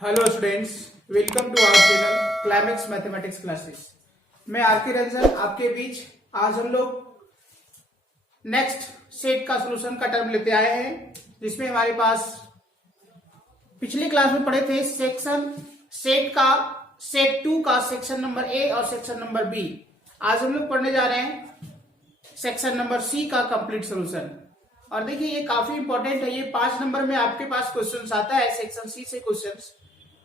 Hello students, welcome to our channel climax mathematics classes. मैं R K Ranjan आपके बीच आज हम लोग नेक्स्ट सेट का सॉल्यूशन का टर्म लेते आए हैं, जिसमें हमारे पास पिछली क्लास में पढ़े थे सेट 2 का सेक्शन नंबर ए और सेक्शन नंबर बी। आज हम लोग पढ़ने जा रहे हैं सेक्शन नंबर सी का कंप्लीट सॉल्यूशन। और देखिए ये काफी इंपॉर्टेंट है, ये 5 नंबर में आपके पास क्वेश्चन आता है सेक्शन सी से क्वेश्चंस,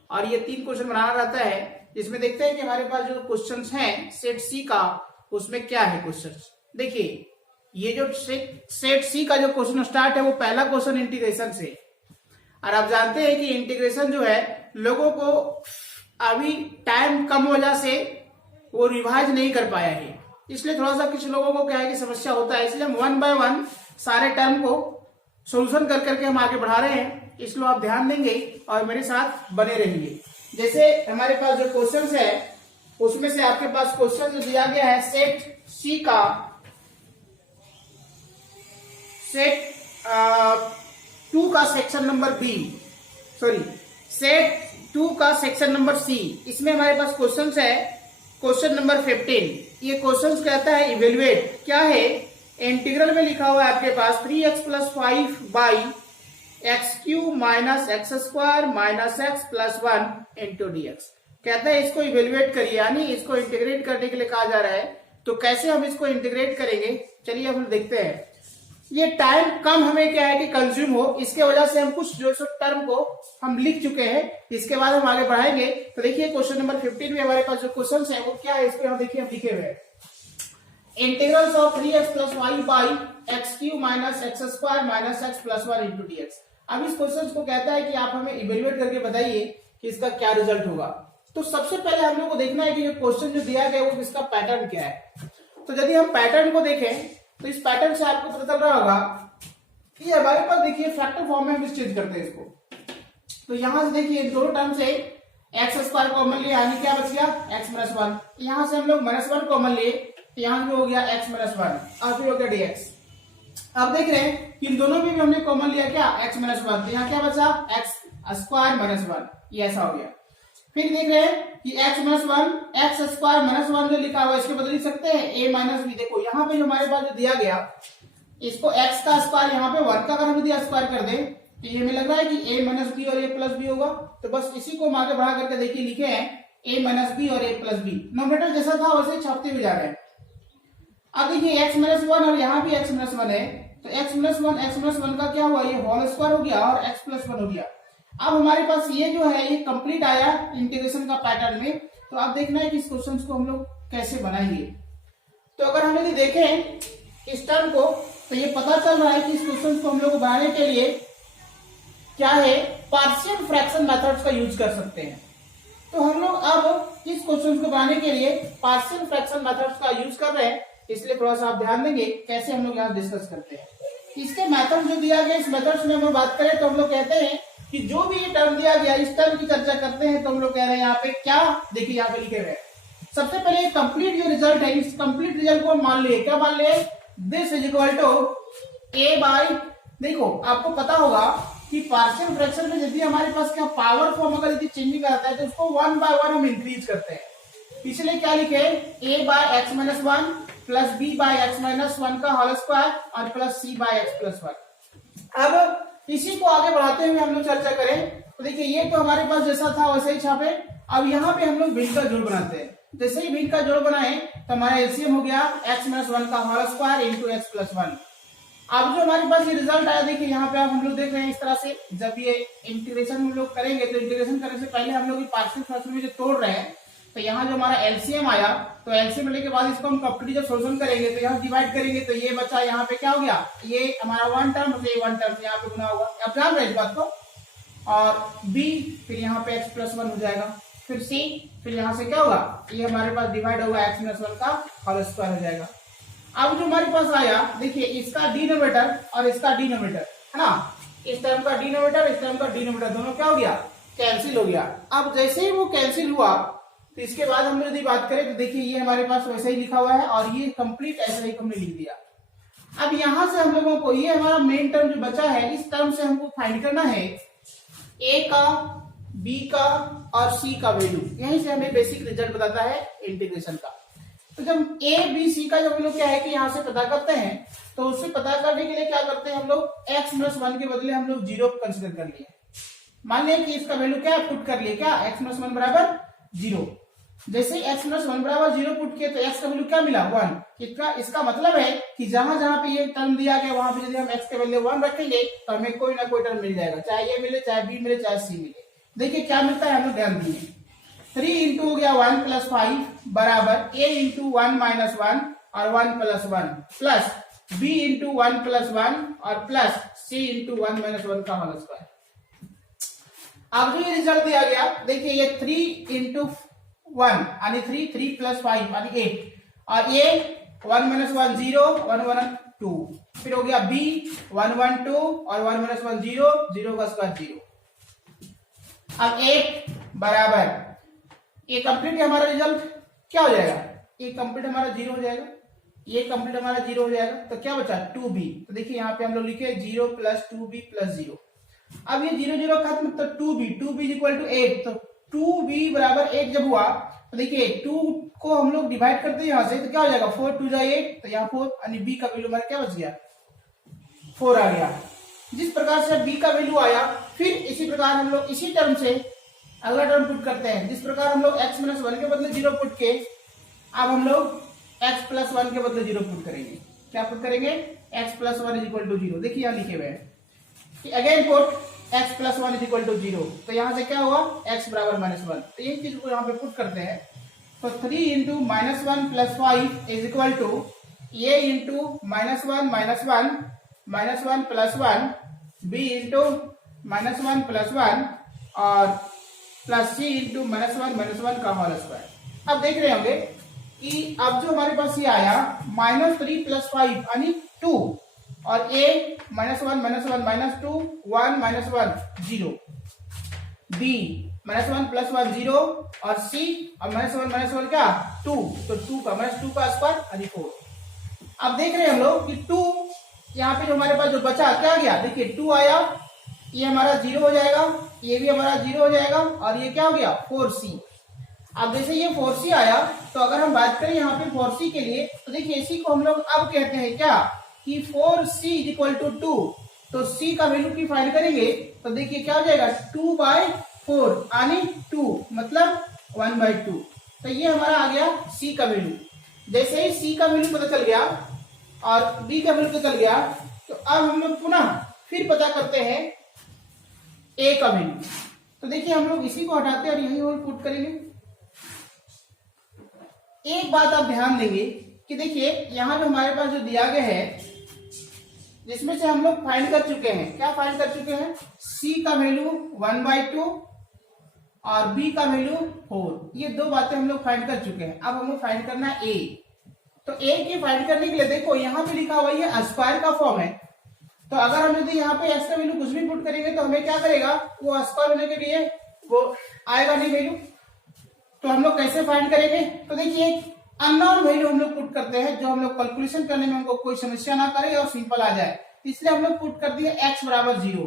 और ये 3 क्वेश्चन बनाना रहता है। जिसमें देखते हैं कि हमारे पास जो क्वेश्चंस हैं सेट सी का, उसमें क्या है क्वेश्चंस। देखिए ये जो सेट सी का जो क्वेश्चन स्टार्ट है वो पहला क्वेश्चन इंटीग्रेशन से। और आप जानते हैं कि इंटीग्रेशन जो है लोगों को अभी टाइम कम वजह से वो रिवाइज नहीं कर पाया है, इसलिए थोड़ा सा कुछ लोगों को क्या है कि समस्या होता है। इसलिए हम 1 बाय 1 सारे टर्म को सोल्यूशन कर करके हम आगे बढ़ा रहे हैं, इसलिए आप ध्यान देंगे और मेरे साथ बने रहेंगे। जैसे हमारे पास जो क्वेश्चंस है उसमें से आपके पास क्वेश्चन जो दिया गया है सेट सी का, सेट 2 का सेक्शन नंबर बी, सेट 2 का सेक्शन नंबर सी। इसमें हमारे पास क्वेश्चंस है क्वेश्चन नंबर 15। ये क्वेश्चंस कहता है इवेल्युएट, क्या है इंटीग्रल में लिखा हुआ है आपके पास 3x + 5 by x³ minus x² minus x + 1 into dx। कहता है इसको इवेल्युएट करिए, यानी इसको इंटीग्रेट करने के लिए कहा जा रहा है। तो कैसे हम इसको इंटीग्रेट करेंगे, चलिए हम देखते हैं। ये टाइम कम हमें क्या है कि कंज्यूम हो, इसके वजह से हम कुछ जो टर्म को हम लिख चुके हैं, इसके बाद हम आगे बढ़ाएंगे। तो देखिए क्वेश्चन नंबर 15 में हमारे पास जो क्वेश्चन है वो क्या है, इस पे हम देखिए हम लिखे हुए हैं integrals of 3x + 5 by x³ minus x² minus x + 1 into dx। अब इस क्वेश्चन को कहता है कि आप हमें इवेल्युएट करके बताइए कि इसका क्या रिजल्ट होगा। तो सबसे पहले हम लोग को देखना है कि जो क्वेश्चन जो दिया गया है वो इसका पैटर्न क्या है। तो यदि हम पैटर्न को देखें तो इस पैटर्न से आपको पता चल रहा होगा कि हमारे पास देखिए फैक्टर फॉर्म में हम चेंज करते हैं इसको। तो यहां से देखिए दोनों टर्म से x² कॉमन लिए, यानी क्या बच गया x - 1। यहां से हम लोग -1 कॉमन लिए, तो यहां भी हो गया x - 1 और फिर हो गया dx। अब देख रहे हैं कि इन दोनों में भी हमने कॉमन लिया क्या x - 1, तो यहाँ क्या बचा x² - 1, ये ऐसा हो गया। फिर देख रहे हैं कि x - 1 x² - 1 जो लिखा हुआ है इसके बदल लिख सकते हैं a - b। देखो यहाँ पे जो हमारे पास जो दिया गया, इसको x का स्क्वायर यहाँ पे 1 का अगर हम दिया स्क्वायर कर दें तो ये हमें लग रहा है कि a - b और a + b होगा। तो बस इसी को हम आगे बढ़ा करके देखिए लिखे हैं a - b और a + b। नोमिनेटर जैसा था वैसे छापते हुए जा रहे हैं। अब देखिए x - 1 और यहाँ भी x - 1 है, तो x - 1 का क्या हुआ, ये होल स्क्वायर हो गया और x + 1 हो गया। अब हमारे पास ये जो है ये कंप्लीट आया इंटीग्रेशन का पैटर्न में। तो अब देखना है कि इस क्वेश्चन को हम लोग कैसे बनाएंगे। तो अगर हम यदि देखें इस टर्म को तो ये पता चल रहा है कि इस क्वेश्चन को हम लोग बनाने के लिए क्या है पार्शियल फ्रैक्शन मेथड्स का यूज कर सकते हैं। तो हम लोग अब इस क्वेश्चन को बनाने के लिए पार्शियल फ्रैक्शन मेथड्स का यूज कर रहे हैं, इसलिए थोड़ा सा आप ध्यान देंगे कैसे हम लोग यहाँ डिस्कस करते हैं। इसके मेथड जो दिया गया, इस मेथड्स में हम बात करें तो हम लोग कहते हैं कि जो भी ये टर्म दिया गया इस टर्म की चर्चा करते हैं। तो हम लोग कह रहे हैं यहाँ पे क्या, देखिए यहाँ पे लिखे हुए सबसे पहले कंप्लीट जो रिजल्ट है, इस कंप्लीट रिजल्ट को मान लिए, क्या मान लिए, this is equal to a by, देखो आपको पता होगा कि पार्शियल फ्रैक्शन में यदि हमारे पास क्या पावर फॉर्म अगर यदि चेंजिंग करता है तो उसको 1 बाय 1 हम इंक्रीज करते हैं। इसलिए क्या लिखे a by x - 1 plus b by x - 1 का होल स्क्वायर और प्लस c बाय x + 1। अब इसी को आगे बढ़ाते हुए हम लोग चर्चा करें तो देखिए ये तो हमारे पास जैसा था वैसे ही छापे। अब यहाँ पे हम लोग भिन्न का जोड़ बनाते हैं। जैसे ही भिन्न का जोड़ बनाए तो हमारा एलसीएम हो गया x - 1 का होल स्क्वायर इंटू x + 1। अब जो हमारे पास ये रिजल्ट आया, देखिए यहाँ पे आप हम लोग देख रहे हैं इस तरह से। जब ये इंटीग्रेशन हम लोग करेंगे तो इंटीग्रेशन करने से पहले हम लोग पार्शियल फ्रैक्शन में जो तोड़ रहे हैं, तो यहाँ जो हमारा एलसीएम आया, तो एलसीएम लेने के बाद इसको हम कंप्लीट जब सोल्यूशन करेंगे तो यहाँ डिवाइड करेंगे तो ये बचा, यहाँ पे क्या हो गया, ये हमारा 1 टर्म से 1 टर्म यहाँ पे गुना होगा, आप जान रहे हैं इस बात को। और b फिर यहाँ पे x + 1 हो जाएगा, फिर c, फिर यहाँ से क्या होगा, ये हमारे पास डिवाइड होगा x - 1 का होल स्क्वायर हो जाएगा। अब जो हमारे पास आया, देखिए इसका डिनोमिनेटर और इसका डिनोमिनेटर है ना, इस टर्म का डिनोमिनेटर इस टर्म का डिनोमिनेटर दोनों क्या हो गया, कैंसिल हो गया। अब जैसे ही वो कैंसिल हुआ तो इसके बाद हम यदि बात करें तो देखिए ये हमारे पास वैसे ही लिखा हुआ है और ये कंप्लीट ऐसा ही हमने लिख दिया। अब यहां से हम लोगों को ये हमारा मेन टर्म जो बचा है, इस टर्म से हमको फाइंड करना है a का बी का और सी का वैल्यू, यहीं से हमें बेसिक रिजल्ट बताता है इंटीग्रेशन का। तो जब ए बी सी का जब हम लोग क्या है कि यहाँ से पता करते हैं, तो उससे पता करने के लिए क्या करते हैं हम लोग, x माइनस वन के बदले हम लोग 0 कंसिडर कर लिए। मान लिया कि इसका वैल्यू क्या पुट कर लिए, क्या x माइनस वन बराबर 0। जैसे x माइनस वन बराबर 0 पुट किए तो x का वैल्यू क्या मिला 1। इसका मतलब है कि जहां जहां पे ये टर्म दिया गया वहां पे यदि हम x के वैल्यू 1 रखेंगे तो हमें कोई ना कोई टर्म मिल जाएगा, चाहे ये मिले, चाहे b मिले, चाहे c मिले। देखिए क्या मिलता है, हम लोग ध्यान दिए 3 इंटू हो गया 1 प्लस 5 बराबर a इंटू 1 माइनस 1 और 1 plus 1 plus b into 1 plus 1 और प्लस c इंटू 1 माइनस 1 का होल स्क्वायर। अब जो ये रिजल्ट दिया गया, देखिए ये 3 इंटू 1 यानी 3 प्लस 5 यानी 8 और ये 1 माइनस 1 0 1 1 2, फिर हो गया b 1 1 2 और 1 माइनस 1 0 0 का स्क्वायर 0। अब 8 बराबर ये कंप्लीट हमारा रिजल्ट क्या हो जाएगा, ये कंप्लीट हमारा 0 हो जाएगा, ये कंप्लीट हमारा 0 हो जाएगा। तो क्या बचा 2b। तो देखिए यहाँ पे हम लोग लिखे 0 प्लस 2b प्लस 0। अब ये 0 0 खत्म तो 2b इक्वल टू 8। तो 2b बराबर 8 जब हुआ तो देखिए 2 को हम लोग डिवाइड करते हैं यहाँ से तो क्या हो जाएगा 4 2 जा 8, तो यहाँ 4 यानी b का वैल्यू हमारा क्या बच गया 4 आ गया। जिस प्रकार से b का वैल्यू आया, फिर इसी प्रकार हम लोग इसी टर्म से अगला टर्म पुट करते हैं। जिस प्रकार हम लोग x माइनस 1 के बदले 0 पुट के, अब हम लोग x प्लस 1 के बदले 0 पुट करेंगे। क्या पुट करेंगे, x plus 1 is equal to 0। देखिए यहाँ लिखे हुए हैं again put x plus 1 is equal to 0। तो यहाँ से क्या हुआ x बराबर माइनस 1। तो यही चीज को यहाँ पे पुट करते हैं। तो 3 into minus 1 plus 5 is equal to a into minus 1 minus 1 plus 1 b into minus 1 plus 1 और प्लस c इंटू माइनस 1 का होल स्क्वायर। अब देख रहे होंगे कि अब जो हमारे पास ये आया -3 प्लस 5 यानी 2 और a -1 minus 2 1 minus 1 0, b -1 plus 1 0 और c और माइनस 1 क्या 2। तो 2 का माइनस 2 का स्क्वायर यानी 4। अब देख रहे हैं हम लोग कि 2 यहाँ पे जो हमारे पास जो बचा क्या गया, देखिए 2 आया, ये हमारा 0 हो जाएगा, ये भी हमारा 0 हो जाएगा और ये क्या हो गया 4c। अब जैसे ये 4c आया तो अगर हम बात करें यहाँ पे 4c के लिए तो देखिए इसी को हम लोग अब कहते हैं क्या कि 4c इज इक्वल टू 2। तो c का वैल्यू की फाइंड करेंगे तो देखिए क्या हो जाएगा 2/4 यानी 2 मतलब 1/2। तो ये हमारा आ गया c का वैल्यू। जैसे ही c का वैल्यू पता चल गया और b का वैल्यू पता चल गया, तो अब हम लोग पुनः फिर पता करते हैं a का वैल्यू। तो देखिए हम लोग इसी को हटाते हैं और यही और पुट करेंगे। एक बात आप ध्यान देंगे कि देखिए यहाँ जो हमारे पास जो दिया गया है, जिसमें से हम लोग फाइंड कर चुके हैं, क्या फाइंड कर चुके हैं, c का वैल्यू 1/2 और b का वैल्यू 4। ये दो बातें हम लोग फाइंड कर चुके हैं। अब हमें फाइंड करना है a। तो a की फाइंड करने के लिए देखो यहाँ पे लिखा हुआ ये स्क्वायर का फॉर्म है। तो अगर हम यदि यहाँ पे x का वैल्यू कुछ भी पुट करेंगे तो हमें क्या करेगा, वो स्क्वायर होने के लिए वो आएगा नहीं वैल्यू। तो हम लोग कैसे फाइंड करेंगे, तो देखिए अननोन वैल्यू हम लोग पुट करते हैं जो हम लोग कैलकुलेशन करने में हमको कोई समस्या ना करे और सिंपल आ जाए, इसलिए हम लोग पुट कर दिए x बराबर 0।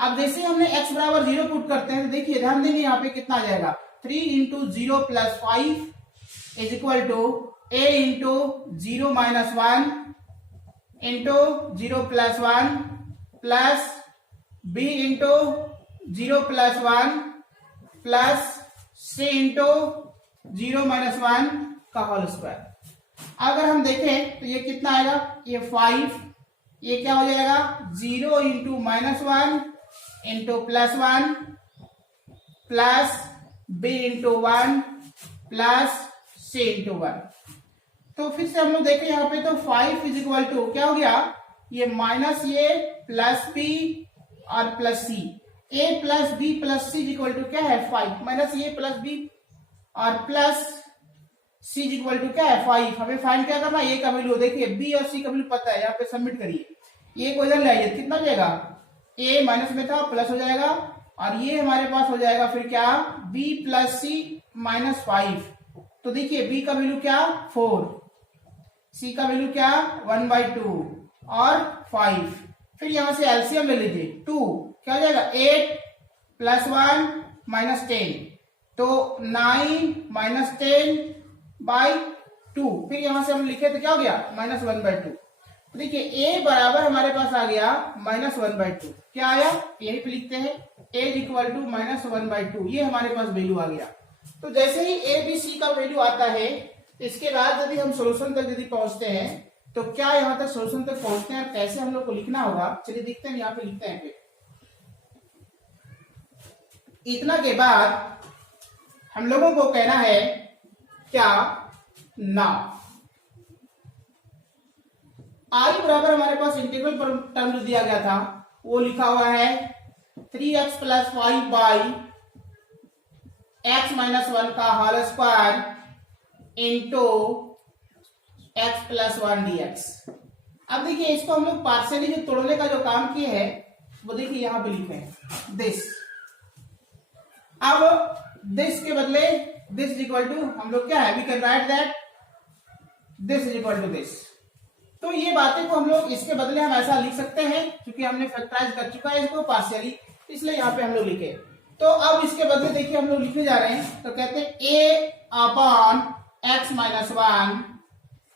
अब जैसे हमने x बराबर 0 पुट करते हैं तो देखिए ध्यान देंगे यहाँ पे कितना आ जाएगा 3 into 0 plus 5 is equal to a into 0 minus 1 into 0 plus 1 plus b into 0 plus 1 plus c into 0 minus 1 का होल स्क्वायर। अगर हम देखें तो ये कितना आएगा, ये 5, ये क्या हो जाएगा 0 into minus 1 into plus 1 plus b into 1 plus c into 1। तो फिर से हम लोग देखें यहाँ पे तो 5 इज इक्वल टू क्या हो गया, ये माइनस ये प्लस b और plus c। a plus b plus c is equal to क्या है 5 माइनस ये प्लस b और plus c is equal to क्या है 5। हमें फाइंड क्या करना है, a का वैल्यू। देखिए b और c का वैल्यू पता है, यहाँ पे सबमिट करिए। ये को इधर ले आइए, कितना हो जाएगा, a माइनस में था प्लस हो जाएगा और ये हमारे पास हो जाएगा फिर क्या b प्लस c माइनस 5। तो देखिए b का वैल्यू क्या 4, c का वैल्यू क्या 1/2 और 5। फिर यहां से एलसीएम ले लीजिए 2, क्या हो जाएगा 8 +1 -10, तो 9 -10/2। फिर यहां से हम लिखे तो क्या हो गया -1/2। तो देखिए a बराबर हमारे पास आ गया -1/2। क्या आया यही पे लिखते हैं a इक्वल टू -1/2, ये हमारे पास वैल्यू आ गया। तो जैसे ही a b c का वैल्यू आता है, इसके बाद यदि हम सोल्यूशन तक यदि पहुंचते हैं तो क्या यहाँ तक सोल्यूशन तक पहुंचते हैं और कैसे हम लोग को लिखना होगा, चलिए देखते हैं। यहाँ पे लिखते हैं फिर इतना के बाद हम लोगों को कहना है क्या ना आई बराबर हमारे पास इंटीग्रल टर्म जो दिया गया था वो लिखा हुआ है 3x + 5/(x - 1) का whole square into x + 1 dx। अब देखिए इसको हम लोग पार्शियली जो तोड़ने का जो काम किए हैं वो देखिए यहां पे लिखे हैं दिस। अब दिस के बदले दिस इक्वल टू हम लोग क्या है, we can write that this equal to this. तो ये बातें को हम लोग इसके बदले हम ऐसा लिख सकते हैं क्योंकि हमने फैक्टराइज कर चुका है इसको पार्शियली, इसलिए यहां पे हम लोग लिखे। तो अब इसके बदले देखिए हम लोग लिखने जा रहे हैं, तो कहते हैं a/(x - 1)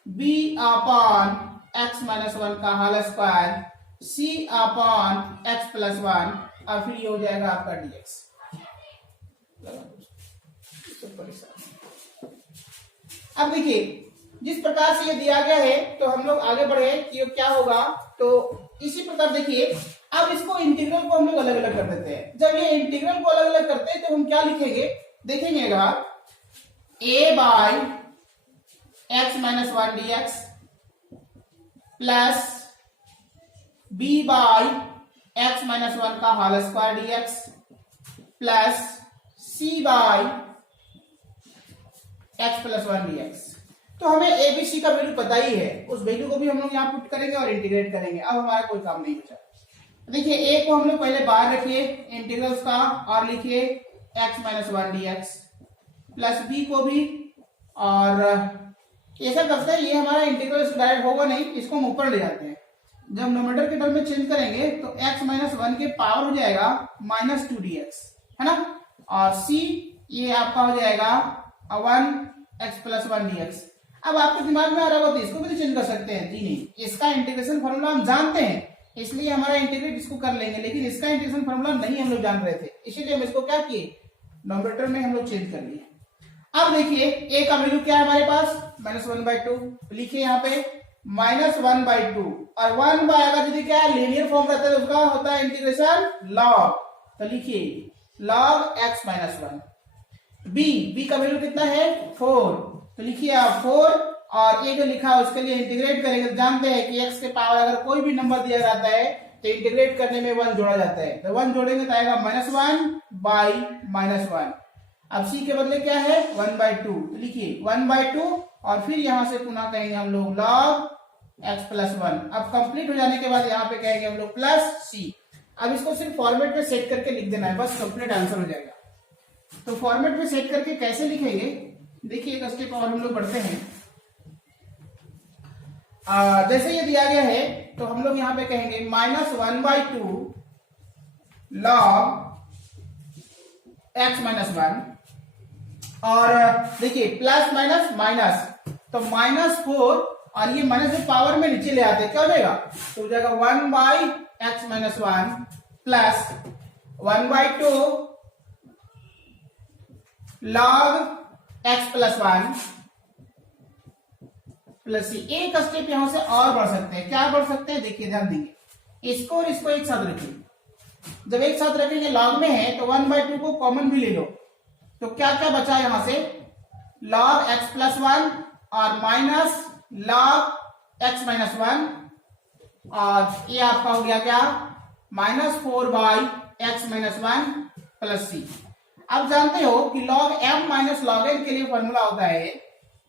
b/(x - 1) का होल स्क्वायर c/(x + 1) और फिर ये हो जाएगा आपका dx। अब देखिए जिस प्रकार से ये दिया गया है तो हम लोग आगे बढ़े कि ये क्या होगा। तो इसी प्रकार देखिए अब इसको इंटीग्रल को हम लोग अलग अलग कर देते हैं। जब ये इंटीग्रल को अलग अलग करते हैं तो हम क्या लिखेंगे देखेंगे एक बार, a/(x - 1) dx प्लस b/(x - 1) का whole square dx plus c/(x + 1) dx। तो हमें एबीसी का वैल्यू पता ही है, उस वैल्यू को भी हम लोग यहाँ पुट करेंगे और इंटीग्रेट करेंगे। अब हमारा कोई काम नहीं बचा। देखिए ए को हम लोग पहले बाहर रखिए इंटीग्रल्स का और लिखिए x - 1 dx प्लस बी को भी, और ऐसा करते हैं ये हमारा इंटीग्रल डायरेक्ट होगा नहीं, इसको हम ऊपर ले जाते हैं। जब नोमेटर के टर्म में चेंज करेंगे तो x - 1 के पावर हो जाएगा -2 dx, है ना, और c ये आपका हो जाएगा 1x + 1 dx। अब आपके दिमाग में आ रहा होगा तो इसको भी चेंज कर सकते हैं। जी नहीं, इसका इंटीग्रेशन फॉर्मूला हम जानते हैं इसलिए हमारा इंटीग्रेट इसको कर लेंगे, लेकिन इसका इंटीग्रेशन फॉर्मूला नहीं हम लोग जान रहे थे, इसीलिए हम इसको क्या किए नोमेटर में हम लोग चेंज कर लिए। अब देखिए a का वैल्यू क्या है हमारे पास -1/2, लिखिए यहाँ पे -1/2, और 1 बाय अगर यदि क्या है लीनियर फॉर्म रहता है तो उसका होता है इंटीग्रेशन log, तो लिखिए log x - 1। b का वैल्यू कितना है 4, तो लिखिए आप 4, और ये जो लिखा है उसके लिए इंटीग्रेट करेंगे। तो जानते हैं कि x के पावर अगर कोई भी नंबर दिया जाता है तो इंटीग्रेट करने में 1 जोड़ा जाता है, तो 1 जोड़ेंगे तो आएगा -1/-1। अब c के बदले क्या है 1/2, तो लिखिए 1/2, और फिर यहां से पुनः कहेंगे हम लोग log x + 1। अब कंप्लीट हो जाने के बाद यहाँ पे कहेंगे हम लोग प्लस c। अब इसको सिर्फ फॉर्मेट में सेट करके लिख देना है, बस कंप्लीट आंसर हो जाएगा। तो फॉर्मेट में सेट करके कैसे लिखेंगे देखिए, एक स्टेप और हम लोग बढ़ते हैं। जैसे ये दिया गया है तो हम लोग यहाँ पे कहेंगे -1/2 log x - 1, और देखिए प्लस माइनस माइनस, तो -4, और ये माइनस जो पावर में नीचे ले आते हैं क्या हो जाएगा, तो हो जाएगा 1/(x - 1) plus 1/2 log x + 1 plus c। एक स्टेप यहां से और बढ़ सकते हैं। क्या बढ़ सकते हैं देखिए, ध्यान देंगे, इसको और इसको एक साथ रखिए। जब एक साथ रखेंगे log में है तो 1/2 को कॉमन भी ले लो, तो क्या क्या बचा यहां से log x + 1 और माइनस log x - 1, और ये आपका हो गया क्या -4/(x - 1) प्लस c। अब जानते हो कि log m - log n के लिए फॉर्मूला होता है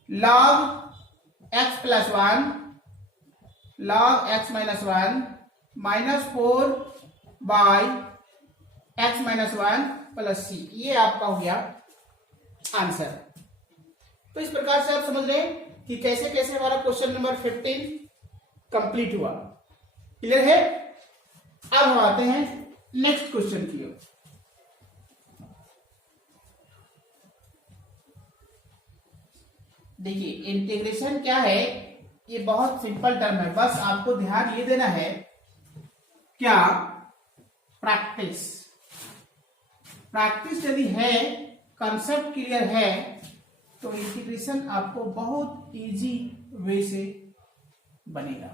log x + 1 log x - 1 -4/(x - 1) plus c। ये आपका हो गया आंसर। तो इस प्रकार से आप समझ रहे हैं कि कैसे कैसे हमारा क्वेश्चन नंबर 15 कंप्लीट हुआ। क्लियर है? अब हम आते हैं नेक्स्ट क्वेश्चन की ओर। देखिए इंटीग्रेशन क्या है, ये बहुत सिंपल टर्म है, बस आपको ध्यान ये देना है क्या, प्रैक्टिस। प्रैक्टिस यदि है, कंसेप्ट क्लियर है, तो इंटीग्रेशन आपको बहुत इजी वे से बनेगा,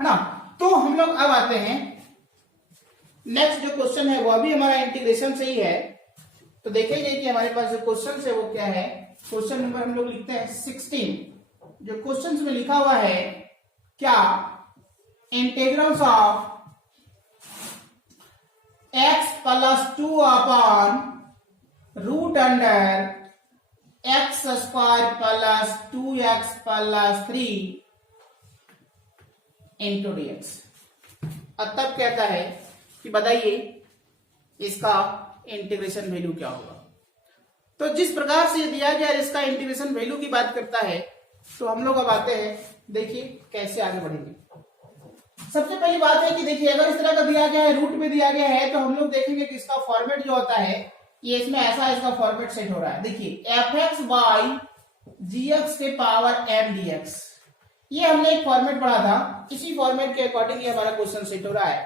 है ना। तो हम लोग अब आते हैं नेक्स्ट जो क्वेश्चन है, वह भी हमारा इंटीग्रेशन से ही है। तो देखेंगे कि हमारे पास जो क्वेश्चन है वो क्या है। क्वेश्चन नंबर हम लोग लिखते हैं 16। जो क्वेश्चन में लिखा हुआ है क्या, integrals of x plus 2 upon root under x square plus 2x plus 3 into dx। अब तब कहता है कि बताइए इसका इंटीग्रेशन वैल्यू क्या होगा। तो जिस प्रकार से ये दिया गया है, इसका इंटीग्रेशन वैल्यू की बात करता है, तो हम लोग अब आते हैं, देखिए कैसे आगे बढ़ेंगे। सबसे पहली बात है कि देखिए अगर इस तरह का दिया गया है, रूट में दिया गया है, तो हम लोग देखेंगे कि इसका फॉर्मेट जो होता है, ये इसमें ऐसा इसका फॉर्मेट सेट हो रहा है। देखिए fx बाई gx के पावर m dx, ये हमने एक फॉर्मेट पढ़ा था, इसी फॉर्मेट के अकॉर्डिंग ये हमारा क्वेश्चन सेट हो रहा है।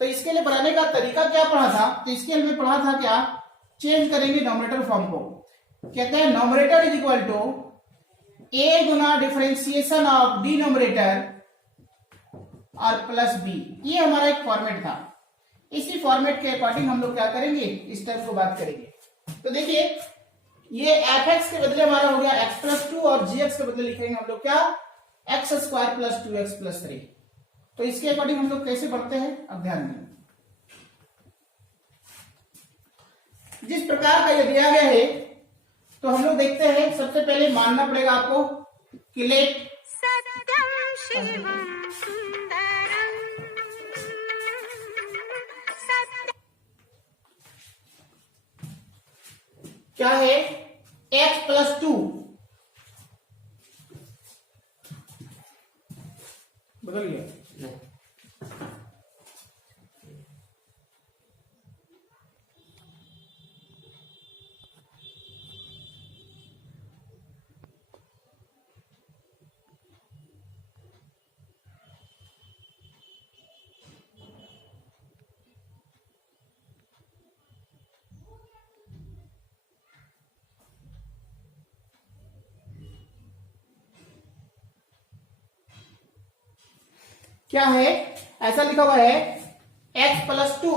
तो इसके लिए बनाने का तरीका क्या पढ़ा था, तो इसके लिए हमने पढ़ा था क्या, चेंज करेंगे नॉमिनेटर फॉर्म को। कहते हैं nominator is equal to a गुना डिफरेंशिएशन ऑफ डिनोमिनेटर और प्लस b, ये हमारा एक फॉर्मेट था। इसी फॉर्मेट के अकॉर्डिंग हम लोग क्या करेंगे, इस टाइप को बात करेंगे। तो देखिए ये fx के बदले हमारा हो गया x प्लस 2 और gx के बदले लिखेंगे हम लोग क्या, x square plus 2x plus 3। तो इसके अकॉर्डिंग हम लोग कैसे पढ़ते हैं, अब ध्यान दें। जिस प्रकार का ये दिया गया है, तो हम लोग देखते हैं, सबसे पहले मानना पड़ेगा आपको कि लेट सत्यम शिवम सुंदरम सत्य क्या है, x प्लस 2 बदल गया, क्या है, ऐसा लिखा हुआ है x plus 2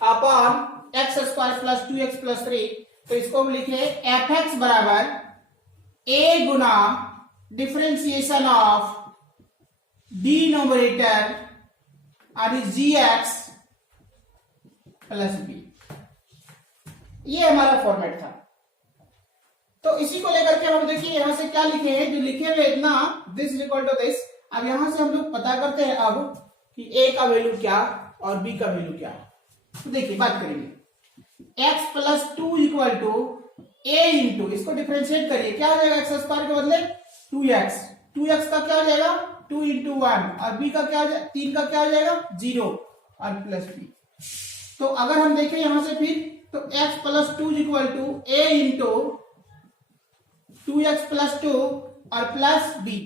upon x square plus 2x plus 3। तो इसको हम लिखे एफ एक्स बराबर a गुना डिफरेंशिएशन ऑफ डिनोमिनेटर और जी एक्स प्लस बी, ये हमारा फॉर्मेट था। तो इसी को लेकर के हम देखिए यहां से क्या लिखे हैं, जो लिखे हुए इतना this is equal to this. अब यहां से हम लोग पता करते हैं अब कि a का वैल्यू क्या और b का वैल्यू क्या। तो देखिए बात करेंगे, x plus 2 equal to a into, इसको डिफरेंशिएट करिए, क्या हो जाएगा, एक्स स्क्वायर के बदले 2x, 2x का क्या हो जाएगा 2 इंटू 1 और b का क्या हो जाएगा, 3 का क्या हो जाएगा 0 और प्लस b। तो अगर हम देखें यहां से फिर, तो x plus 2 equal to a into 2x plus 2 और प्लस b।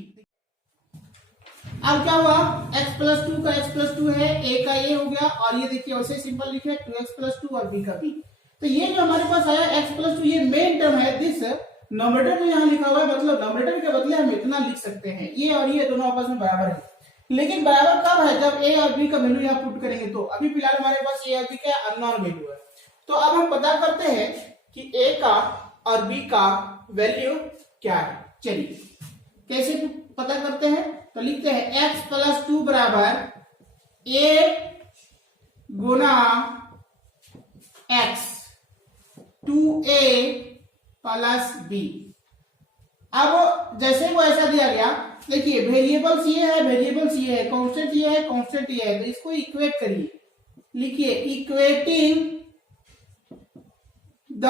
अब क्या हुआ, x प्लस 2 का x प्लस 2 है, a का a हो गया, और ये देखिए वैसे सिंपल लिखे 2x प्लस 2 और b का b। तो ये जो हमारे पास आया x प्लस 2, ये मेन टर्म है। दिस नॉमिनेटर जो यहाँ लिखा हुआ है, मतलब नॉमिनेटर के बदले हम इतना लिख सकते हैं, ये और ये दोनों आपस में बराबर है। लेकिन बराबर कब है, जब a और b का वैल्यू यहाँ पुट करेंगे। तो अभी फिलहाल हमारे पास a और b का अननोन वैल्यू है। तो अब हम पता करते हैं कि a का और b का वैल्यू क्या है। चलिए कैसे पता करते हैं, तो लिखते हैं x प्लस 2 बराबर a Guna x 2a plus b। अब जैसे वो ऐसा दिया गया, देखिए वेरिएबल्स ये है, वेरिएबल्स ये है, कांस्टेंट ये है, कांस्टेंट ये है, तो इसको इक्वेट करिए। लिखिए इक्वेटिंग द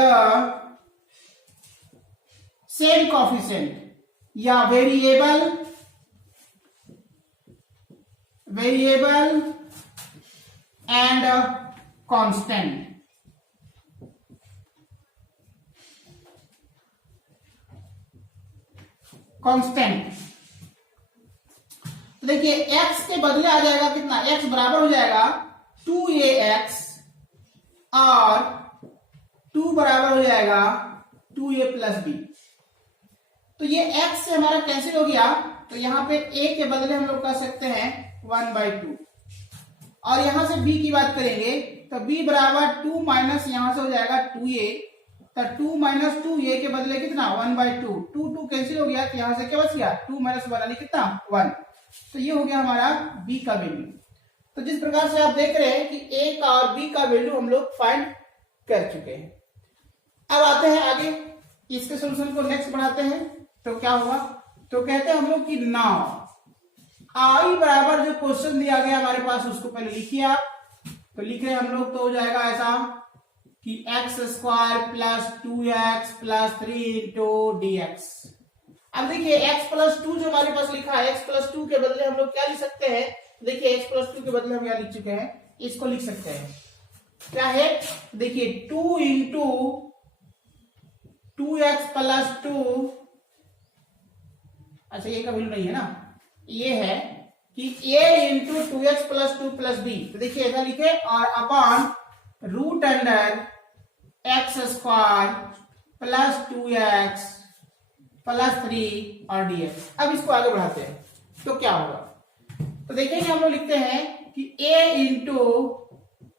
सेम कोफिशिएंट या वेरिएबल एंड कांस्टेंट। कांस्टेंट। तो देखिए x के बदले आ जाएगा कितना, x बराबर हो जाएगा 2ax और 2 बराबर हो जाएगा 2a प्लस बी। तो ये x से हमारा कैंसिल हो गया, तो यहां पे a के बदले हम लोग कर सकते हैं 1/2 और यहां से b की बात करेंगे तो b बराबर 2 माइनस यहां से हो जाएगा 2a, तो 2 माइनस 2a के बदले कितना 1/2, 2 कैंसिल हो गया तो यहां से क्या बच गया 2 माइनस 1 यानी कितना 1। तो ये हो गया हमारा b का वैल्यू। तो जिस प्रकार से आप देख रहे हैं कि a का और b का वैल्यू हम लोग फाइंड कर चुके हैं। अब आते हैं आगे इसके सॉल्यूशन को नेक्स्ट बढ़ाते हैं। तो क्या हुआ, तो कहते हैं हम लोग कि नाउ आई बराबर जो क्वेश्चन दिया गया हमारे पास उसको पहले लिखिए आप। तो लिख रहे हैं हम लोग तो हो जाएगा ऐसा कि x square plus 2x plus 3 into dx। अब देखिए x प्लस 2 जो हमारे पास लिखा है, x प्लस 2 के बदले हम लोग क्या लिख सकते हैं, देखिए x प्लस 2 के बदले हम क्या लिख चुके हैं, इसको लिख सकते हैं क्या है, देखिए 2 इंटू 2x प्लस 2, अच्छा ये का वैल्यू नहीं है ना, ये है कि a into 2x plus 2 plus b। तो देखिए ऐसा लिखे और upon root under x square plus 2x plus 3 और dx। अब इसको आगे बढ़ाते हैं तो क्या होगा, तो देखेंगे हम लोग लिखते हैं कि a into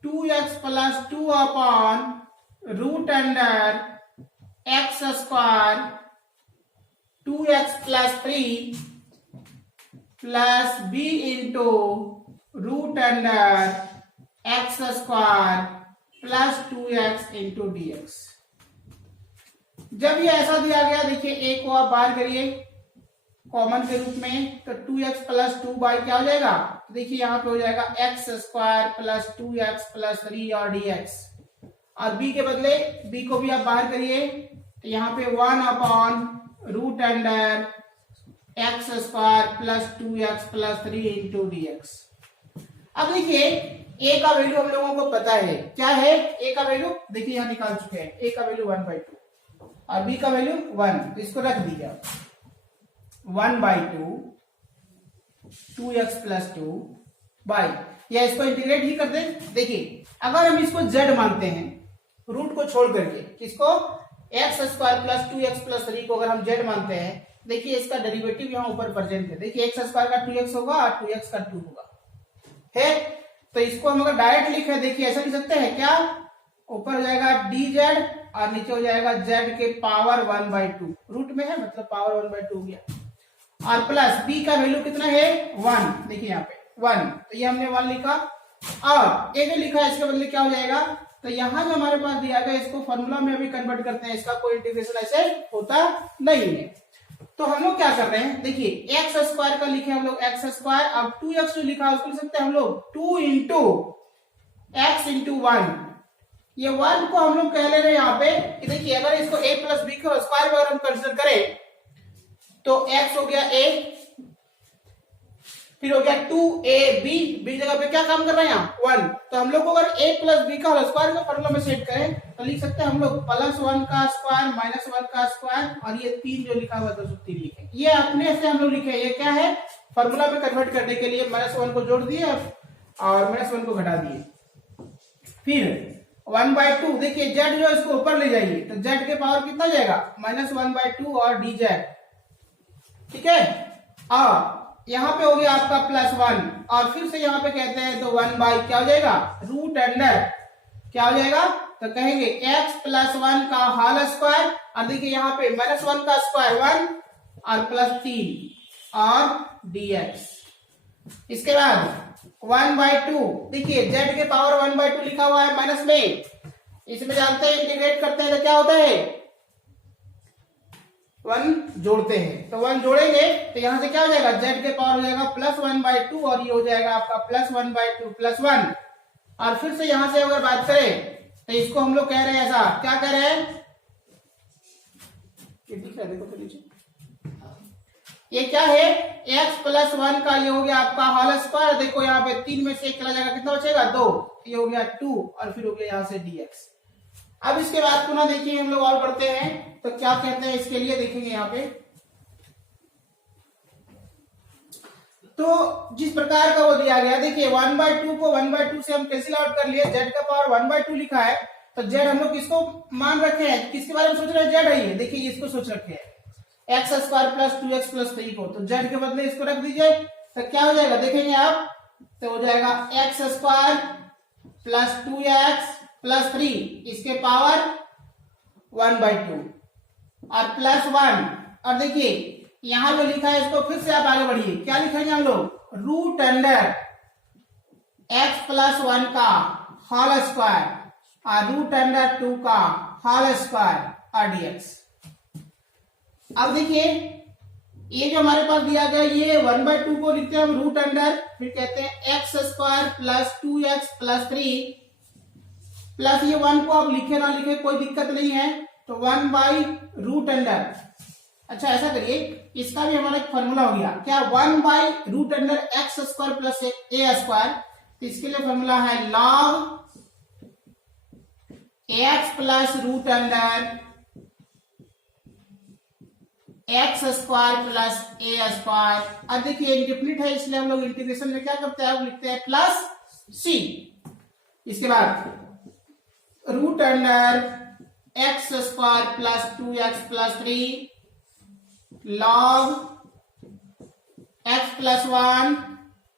2x plus 2 upon root under x square 2x plus 3 plus b into root under x square plus 2x into dx। जब ये ऐसा दिया गया, देखिए a को आप बाहर करिए कॉमन के रूप में, तो 2x प्लस 2 बाई क्या हो जाएगा, तो देखिए यहाँ पे हो जाएगा x square plus 2x plus 3 और dx। और b के बदले b को भी आप बाहर करिए, तो यहाँ पे 1 upon root under x square plus 2x plus 3 into dx। अब देखिए a का वैल्यू हम लोगों को पता है, क्या है a का वैल्यू, देखिए यहाँ निकाल चुके हैं, a का वैल्यू 1/2 और b का वैल्यू 1, तो इसको रख दीजिए 1/2 2x प्लस 2 बाई, या इसको इंटीग्रेट ही कर दें। देखिए अगर हम इसको z मानते हैं रूट को छोड़ करके, किसको x square plus 2x plus 3 को अगर हम z मानते हैं, देखिए इसका डेरिवेटिव यहाँ ऊपर प्रेजेंट है, देखिए एक्स स्क्वायर का 2x होगा और 2x का 2 होगा है। तो इसको हम अगर डायरेक्ट लिखे, देखिए ऐसा लिख सकते हैं क्या, ऊपर हो जाएगा dz और नीचे हो जाएगा z के पावर 1/2, रूट में है मतलब पावर 1/2 हो गया, और प्लस b का वैल्यू कितना है 1, देखिए यहाँ पे 1, तो ये हमने 1 लिखा और a जो लिखा है इसके बदले क्या हो जाएगा, तो यहाँ जो हमारे पास दिया गया इसको फॉर्मूला में अभी कन्वर्ट करते हैं, इसका कोई इंटीग्रेशन ऐसे होता नहीं है। तो हम लोग क्या कर रहे हैं, देखिए एक्स स्क्वायर का लिखे हम लोग एक्स स्क्वायर, अब 2x जो लिखा है उसको लिख सकते हैं हम लोग 2 इंटू एक्स इंटू 1। ये 1 को हम लोग कह ले रहे हैं यहाँ पे कि देखिए अगर इसको a प्लस बी का स्क्वायर अगर हम कंसिडर करें तो x हो गया a, फिर हो गया 2ab, b जगह पे क्या काम कर रहे हैं यहाँ 1, तो हम लोग को अगर a प्लस बी का स्क्वायर का फॉर्मूला में सेट करें तो लिख सकते हैं हम लोग +1 का स्क्वायर माइनस 1 का स्क्वायर, और ये 3 जो लिखा हुआ है 3 लिखे, ये अपने से हम लोग लिखे, ये क्या है फॉर्मूला में कन्वर्ट करने के लिए -1 को जोड़ दिए और -1 को घटा दिए, फिर 1/2, देखिए z जो इसको ऊपर ले जाइए तो z के पावर कितना जाएगा -1/2 और dz, ठीक है। और यहाँ पे हो गया आपका +1 और फिर से यहाँ पे कहते हैं तो 1 बाई क्या हो जाएगा रूट अंडर क्या हो जाएगा, तो कहेंगे x प्लस 1 का होल स्क्वायर, और देखिए यहाँ पे -1 का स्क्वायर 1 और प्लस 3 और dx। इसके बाद 1/2, देखिए z के पावर 1/2 लिखा हुआ है माइनस में, इसमें जानते हैं इंटीग्रेट करते हैं तो क्या होता है 1 जोड़ते हैं, तो 1 जोड़ेंगे तो यहां से क्या हो जाएगा z के पावर हो जाएगा +1/2 और ये हो जाएगा आपका +1/2 +1, और फिर से यहां से अगर बात करें तो इसको हम लोग कह रहे हैं ऐसा, क्या कह रहे हैं, ये दिख रहा है देखो तो नीचे, ये क्या है x प्लस 1 का ये हो गया आपका होल स्क्वायर, देखो यहाँ पे 3 में से 1 चला जाएगा, कितना बचेगा 2, ये हो गया 2 और फिर हो गया यहाँ से dx। अब इसके बाद पुनः देखिए हम लोग और बढ़ते हैं तो क्या कहते हैं इसके लिए, देखेंगे यहाँ पे तो जिस प्रकार का वो दिया गया, देखिए 1/2 को 1/2 से हम कैंसिल आउट कर लिए, z का पावर 1/2 लिखा है, तो z हम लोग किसको मान रखे हैं, किसके बारे में सोच रहे हैं, z है ये, देखिए इसको सोच रखे हैं x square plus 2x plus 3 को, तो z के बदले इसको रख दीजिए, तो क्या हो जाएगा देखेंगे आप, तो हो जाएगा x square plus 2x plus 3 इसके पावर 1/2 और प्लस 1, और देखिए यहां जो लिखा है इसको फिर से आप आगे बढ़िए, क्या लिखेंगे हम लोग, रूट अंडर x प्लस 1 का होल स्क्वायर और रूट अंडर 2 का होल स्क्वायर और dx। अब देखिए ये जो हमारे पास दिया गया, ये 1/2 को लिखते हैं हम रूट अंडर, फिर कहते हैं x square plus 2x plus 3 plus ये 1 को आप लिखे ना लिखे कोई दिक्कत नहीं है, तो 1/रूट अंडर, अच्छा ऐसा करिए, इसका भी हमारा एक फॉर्मूला हो गया, क्या 1/रूट under x square plus a square, तो इसके लिए फॉर्मूला है log x plus root under x square plus a square. अब देखिए इंडेफिनिट है इसलिए हम लोग इंटीग्रेशन में क्या करते हैं, लिखते हैं प्लस सी, इसके बाद root under x square plus 2x plus 3 log x plus 1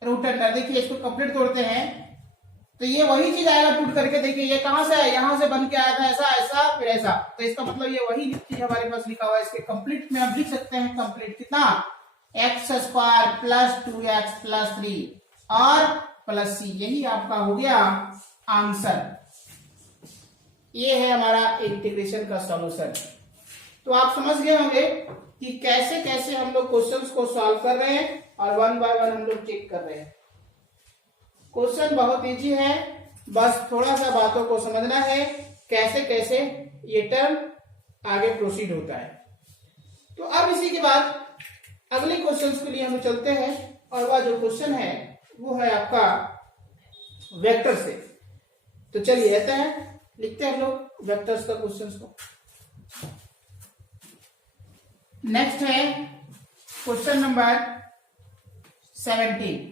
root under, देखिए इसको कंप्लीट तोड़ते हैं तो ये वही चीज आएगा टूट करके, देखिए ये कहां से है, यहां से बन के आया था, ऐसा ऐसा फिर ऐसा, तो इसका मतलब ये वही चीज हमारे पास लिखा हुआ है, इसके कंप्लीट में हम लिख सकते हैं, कंप्लीट कितना, x square plus 2x plus 3 और प्लस सी, यही आपका हो गया आंसर। ये है हमारा इंटीग्रेशन का सॉल्यूशन। तो आप समझ गए होंगे कि कैसे कैसे हम लोग क्वेश्चंस को सॉल्व कर रहे हैं और 1 बाय 1 हम लोग चेक कर रहे हैं। क्वेश्चन बहुत इजी है, बस थोड़ा सा बातों को समझना है, कैसे कैसे ये टर्म आगे प्रोसीड होता है। तो अब इसी के बाद अगले क्वेश्चंस के लिए हम चलते हैं, और वह जो क्वेश्चन है वो है आपका वेक्टर से। तो चलिए ऐसा है, लिखते हैं हम लोग वेक्टर्स का क्वेश्चंस को। नेक्स्ट है क्वेश्चन नंबर 17।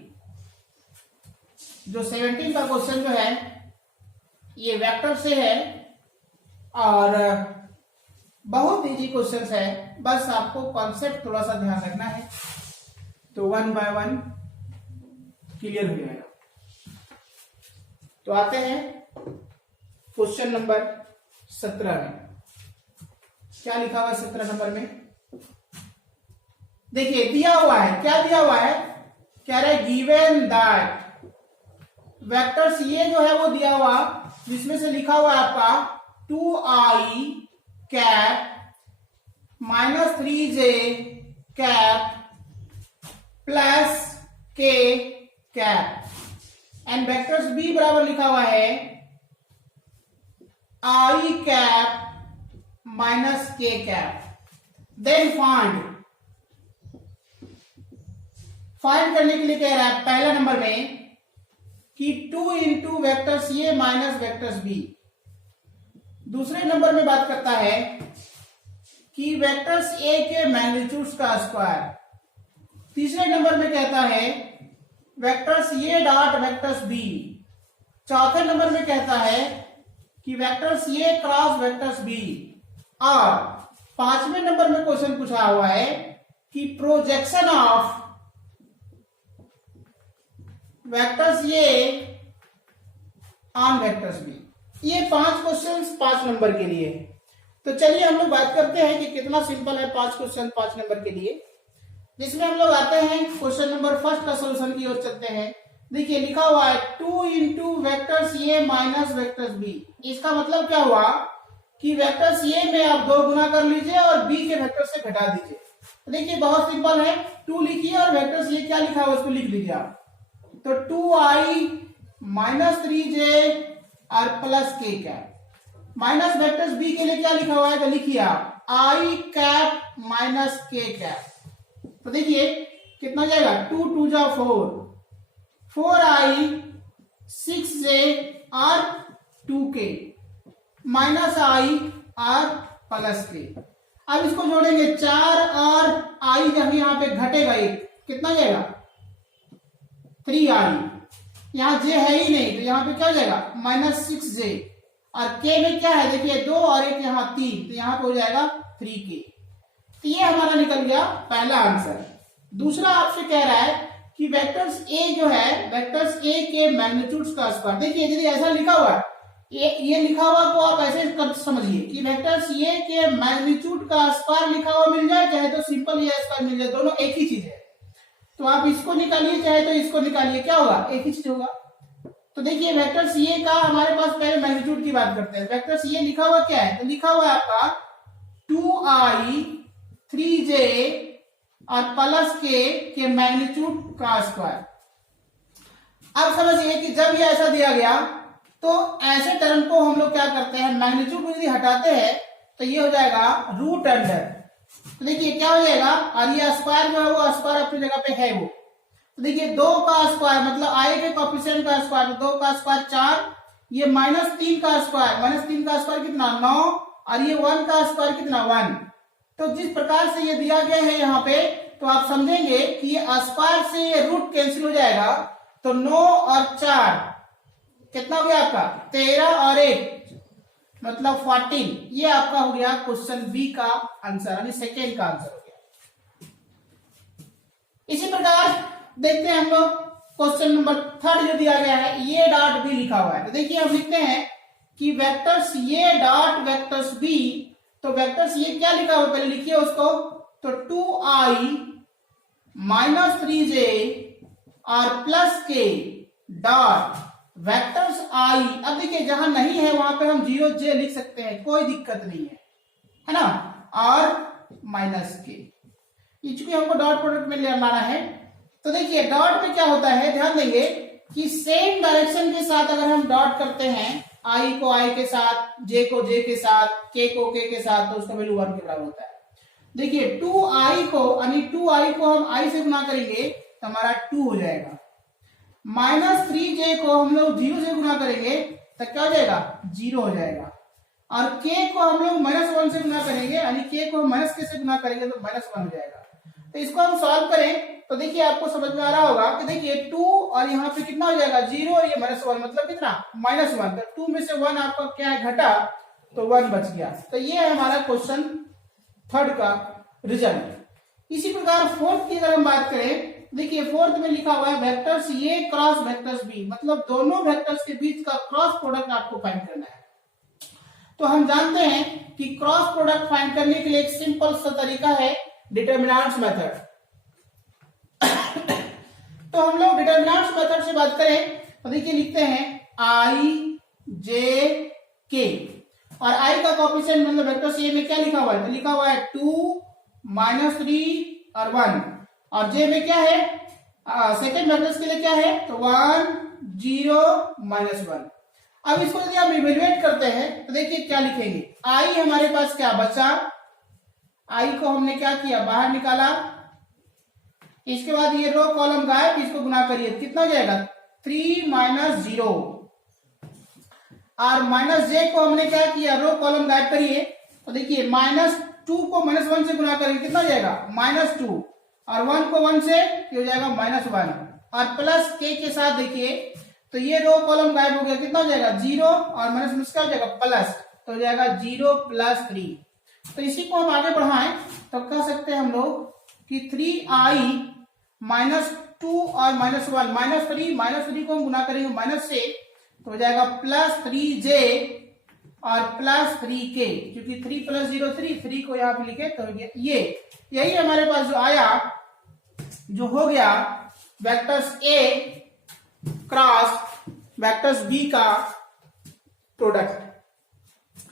जो 17 का क्वेश्चन जो है ये वेक्टर से है और बहुत इजी क्वेश्चन है, बस आपको कॉन्सेप्ट थोड़ा सा ध्यान रखना है, तो 1 बाय 1 क्लियर हो जाएगा। तो आते हैं क्वेश्चन नंबर 17 में। क्या लिखा हुआ है 17 नंबर में, देखिए दिया हुआ है, क्या दिया हुआ है, कह रहे गिवन दैट वेक्टर्स, ये जो है वो दिया हुआ, जिसमें से लिखा हुआ है आपका 2i cap minus 3j cap plus k cap, and vectors b बराबर लिखा हुआ है i cap minus k cap. Then find करने के लिए कह रहा है पहला नंबर में कि 2 into vectors A minus vectors B. दूसरे नंबर में बात करता है कि वेक्टर्स ए के मैग्नीट्यूड्स का स्क्वायर। तीसरे नंबर में कहता है vectors A dot vectors B. चौथे नंबर में कहता है कि vectors A cross vectors B. और पांचवें नंबर में क्वेश्चन पूछा हुआ है कि projection of vectors A on vectors B. ये 5 क्वेश्चंस 5 नंबर के लिए। तो चलिए हम लोग बात करते हैं कि कितना सिंपल है 5 क्वेश्चन 5 नंबर के लिए, जिसमें हम लोग आते हैं क्वेश्चन नंबर फर्स्ट का सोल्यूशन की ओर चलते हैं। देखिए लिखा हुआ है 2 into vectors A minus vectors B. इसका मतलब क्या हुआ कि वेक्टर्स ए में आप 2 गुना कर लीजिए और बी के वेक्टर से घटा दीजिए। तो देखिए बहुत सिंपल है, 2 लिखिए और वेक्टर्स ए क्या लिखा है उसको लिख लीजिए आप। तो 2i माइनस 3j और plus k cap. Minus vectors b के लिए क्या लिखा हुआ है तो लिखिए आप i cap minus k cap. तो देखिए कितना जाएगा 2 2 जा 4, 4i 6j और 2k माइनस i और प्लस k। अब इसको जोड़ेंगे 4 और i जब यहाँ पे घटेगा एक, कितना जाएगा 3i, यहाँ j है ही नहीं तो यहाँ पे क्या हो जाएगा -6j, और k में क्या है देखिए 2 और एक यहाँ 3, तो यहाँ पे हो जाएगा 3k। तो ये हमारा निकल गया पहला आंसर। दूसरा आपसे कह रहा है कि वेक्टर्स a जो है, वेक्टर्स a के मैग्नीट्यूड्स का स्क्वायर। देखिए यदि ऐसा लिखा हुआ है, ये लिखा हुआ को आप ऐसे कर समझिए कि वेक्टर्स a के मैग्नीट्यूड का स्क्वायर लिखा हुआ मिल जाए, चाहे तो सिंपल या स्क्वायर मिल जाए, दोनों एक ही चीज है। तो आप इसको निकालिए चाहे तो इसको निकालिए, क्या होगा एक ही चीज होगा। तो देखिए वेक्टर्स a का हमारे पास पहले मैग्नीट्यूड की बात करते हैं। वेक्टर्स a लिखा हुआ क्या है, तो लिखा हुआ है आपका 2i 3j और प्लस के मैग्नीट्यूड का स्क्वायर। अब समझिए कि जब ये ऐसा दिया गया तो ऐसे टर्म को हम लोग क्या करते हैं, मैग्नीट्यूड को यदि हटाते हैं तो ये हो जाएगा रूट अंडर। तो देखिए क्या हो जाएगा, और ये स्क्वायर जो है वो स्क्वायर अपनी जगह पे है वो। तो देखिए 2 का स्क्वायर मतलब i के कोएफिशिएंट का स्क्वायर, 2 का स्क्वायर 4, ये -3 का स्क्वायर, -3 का स्क्वायर कितना 9, और ये 1 का स्क्वायर कितना 1। तो जिस प्रकार से ये दिया गया है यहाँ पे, तो आप समझेंगे कि ये स्क्वायर से ये रूट कैंसिल हो जाएगा, तो 9 और 4 कितना हो गया आपका 13 और 1 मतलब 14। ये आपका हो गया क्वेश्चन बी का आंसर, यानी सेकेंड का आंसर हो गया। इसी प्रकार देखते हैं हम लोग क्वेश्चन नंबर 3 जो दिया गया है, ये डॉट बी लिखा हुआ है। तो देखिए हम लिखते हैं कि वेक्टर्स ये डॉट वेक्टर्स बी, तो वेक्टर्स ये क्या लिखा हुआ पहले लिखिए उसको, तो 2i -3j और प्लस के डॉट वेक्टर्स i। अब देखिए जहां नहीं है वहां पे हम 0j लिख सकते हैं, कोई दिक्कत नहीं है ना, और माइनस के, चूंकि हमको डॉट प्रोडक्ट में लाना है। तो देखिए डॉट में क्या होता है, ध्यान देंगे कि सेम डायरेक्शन के साथ अगर हम डॉट करते हैं, i को i के साथ, j को j के साथ, k को k के साथ, तो उसका वैल्यू 1 के बराबर होता है। देखिए 2i को, यानी 2i को हम i से गुना करेंगे तो हमारा 2 हो जाएगा, -3j को हम लोग 0 से गुना करेंगे तो क्या हो जाएगा 0 हो जाएगा, और k को हम लोग -1 से गुना करेंगे, यानी k को हम -k से गुना करेंगे तो -1 हो जाएगा। तो इसको हम सॉल्व करें तो देखिए आपको समझ में आ रहा होगा कि देखिए 2 और यहाँ पे कितना हो जाएगा 0 और ये -1 मतलब कितना -1, तो 2 में से 1 आपका क्या है घटा, तो 1 बच गया। तो ये है हमारा क्वेश्चन 3 का रिजल्ट। इसी प्रकार 4th की अगर हम बात करें, देखिए 4th में लिखा हुआ है वेक्टर्स ये क्रॉस वेक्टर्स बी, मतलब दोनों वेक्टर्स के बीच का क्रॉस प्रोडक्ट आपको फाइंड करना है। तो हम जानते हैं कि क्रॉस प्रोडक्ट फाइंड करने के लिए एक सिंपल सा तरीका है, डिटरमिनेंट्स मेथड। तो हम लोग डिटरमिनेंट्स मेथड से बात करें तो देखिए लिखते हैं i j k, और i का कोएफिशिएंट मतलब वेक्टर सी में क्या लिखा हुआ है, तो लिखा हुआ है 2 -3 और 1, और j में क्या है सेकंड वेक्टर्स के लिए क्या है, तो 1 0 -1। अब इसको यदि हम इवेल्युएट करते हैं तो देखिए क्या लिखेंगे, i हमारे पास क्या बचा, i को हमने क्या किया बाहर निकाला, इसके बाद ये रो कॉलम गायब, इसको गुना करिए कितना हो जाएगा 3 -0, और -j को हमने क्या किया रो कॉलम गायब करिए, तो देखिए -2 को -1 से गुना करेंगे कितना हो जाएगा -2, और 1 को 1 से हो जाएगा -1, और प्लस k के साथ देखिए तो ये रो कॉलम गायब हो गया, कितना हो जाएगा 0 और माइनस क्या हो जाएगा प्लस, तो हो जाएगा 0 + 3। तो इसी को हम आगे बढ़ाएं तो कह सकते हैं हम लोग कि 3i -2 और -1, -3 को हम गुना करेंगे माइनस से, तो हो जाएगा +3j और +3k, क्योंकि 3 + 0 3 को यहाँ पे लिखे तो ये यही हमारे पास जो आया, जो हो गया vectors a cross vectors b का प्रोडक्ट।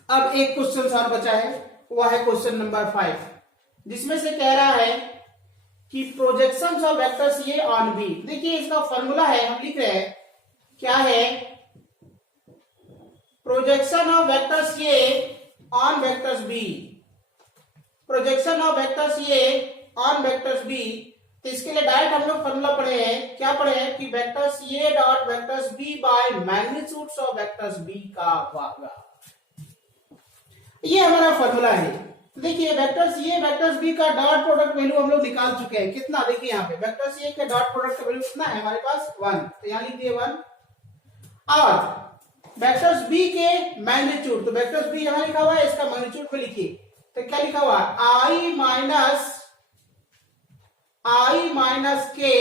अब एक क्वेश्चन और बचा है, वह है क्वेश्चन नंबर 5, जिसमें से कह रहा है कि projections of vectors A on B. देखिए इसका फॉर्मूला है, हम लिख रहे हैं क्या है, projection of vectors A on vectors B, projection of vectors A on vectors B. तो इसके लिए डायरेक्ट हम लोग फॉर्मूला पढ़े हैं, क्या पढ़े हैं कि vectors A dot vectors B by magnitudes of vectors B का वर्ग। ये हमारा फॉर्मूला है। देखिए वेक्टर सी वेक्टर बी का डॉट प्रोडक्ट वैल्यू हम लोग निकाल चुके हैं। कितना, देखिए यहाँ पे वेक्टर सी का डॉट प्रोडक्ट वैल्यू कितना है हमारे पास 1, तो यहाँ लिख दिए 1। और वेक्टर्स बी के मैग्नीट्यूड, तो वेक्टर्स बी यहाँ लिखा हुआ है, इसका मैग्नीट्यूड पे लिखिए, तो क्या लिखा हुआ है आई माइनस के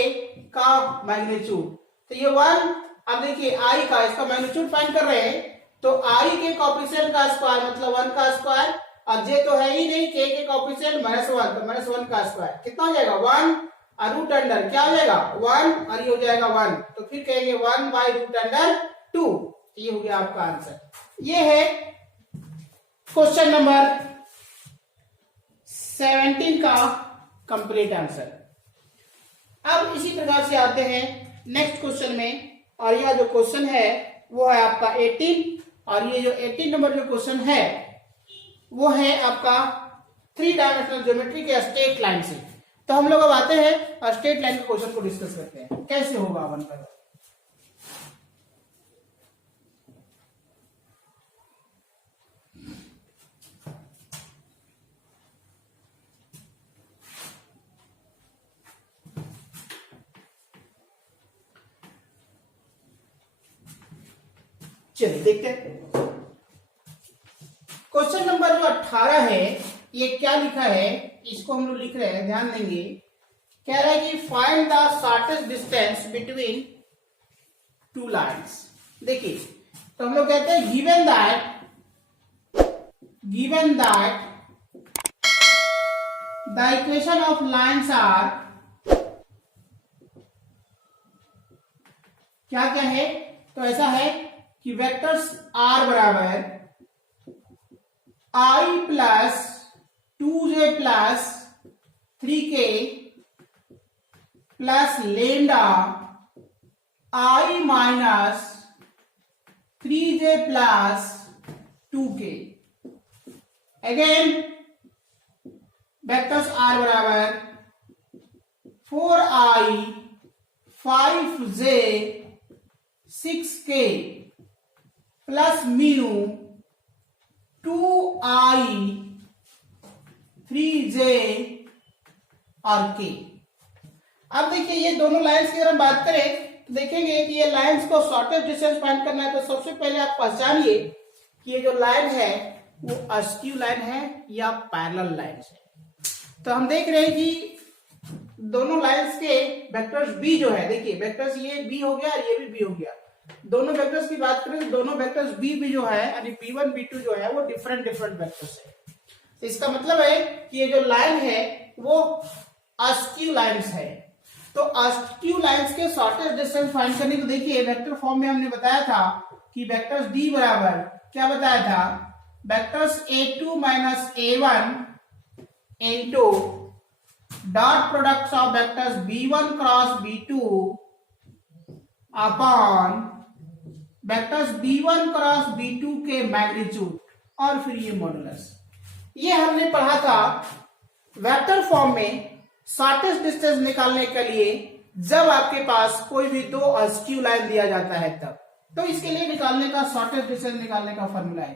का मैग्नीट्यूड, तो ये 1। अब देखिए आई का, इसका मैग्नीट्यूड फाइंड कर रहे हैं, तो आई के कोएफिशिएंट का स्क्वायर मतलब 1 का स्क्वायर, और जे तो है ही नहीं, के कोएफिशिएंट -1, तो -1 का स्क्वायर कितना हो जाएगा 1, और रूट अंडर क्या हो जाएगा 1, और ये हो जाएगा 1, तो फिर कहेंगे 1/√2। ये हो गया आपका आंसर। ये है क्वेश्चन नंबर 17 का कंप्लीट आंसर। अब इसी प्रकार से आते हैं नेक्स्ट क्वेश्चन में, और यह जो क्वेश्चन है वो है आपका 18, और ये जो 18 नंबर जो क्वेश्चन है वो है आपका 3 डायमेंशनल ज्योमेट्री के स्ट्रेट लाइन से। तो हम लोग अब आते हैं और स्ट्रेट लाइन के क्वेश्चन को डिस्कस करते हैं कैसे होगा वन पर। चलिए देखते हैं क्वेश्चन नंबर जो 18 है, ये क्या लिखा है, इसको हम लोग लिख रहे हैं, ध्यान देंगे। कह रहा है कि find the shortest distance between two lines. देखिए तो हम लोग कहते हैं given that the equation of lines are, क्या क्या है, तो ऐसा है कि वेक्टर्स आर बराबर i plus 2j plus 3k plus lambda i minus 3j plus 2k। Again vectors R बराबर 4i 5j 6k plus mu 2i 3j और k। अब देखिए ये दोनों लाइंस की अगर हम बात करें तो देखेंगे कि ये लाइंस को शॉर्टेस्ट डिस्टेंस फाइंड करना है, तो सबसे पहले आप पहचानिए कि ये जो लाइन है वो अस्क्यू लाइन है या पैरेलल लाइन है। तो हम देख रहे हैं कि दोनों लाइंस के वेक्टर्स b जो है, देखिए वेक्टर्स ये b हो गया और ये भी b हो गया। दोनों वेक्टर्स की बात करें तो दोनों वेक्टर्स b भी जो है यानी b1 b2 जो है वो डिफरेंट वेक्टर्स है। तो इसका मतलब है कि ये जो लाइन है वो अस्क्यू लाइंस है। तो अस्क्यू लाइंस के शॉर्टेस्ट डिस्टेंस फाइंड करने को देखिए वेक्टर फॉर्म में हमने बताया था कि वेक्टर्स d बराबर क्या बताया था, vectors a2 minus a1 into dot product of vectors b1 cross b2 upon vectors b1 cross b2 के मैग्नीट्यूड और फिर ये मॉडुलस। ये हमने पढ़ा था वेक्टर फॉर्म में शॉर्टेस्ट डिस्टेंस निकालने के लिए जब आपके पास कोई भी दो अस्क्यू लाइन दिया जाता है तब, तो इसके लिए निकालने का शॉर्टेस्ट डिस्टेंस निकालने का फॉर्मूला है।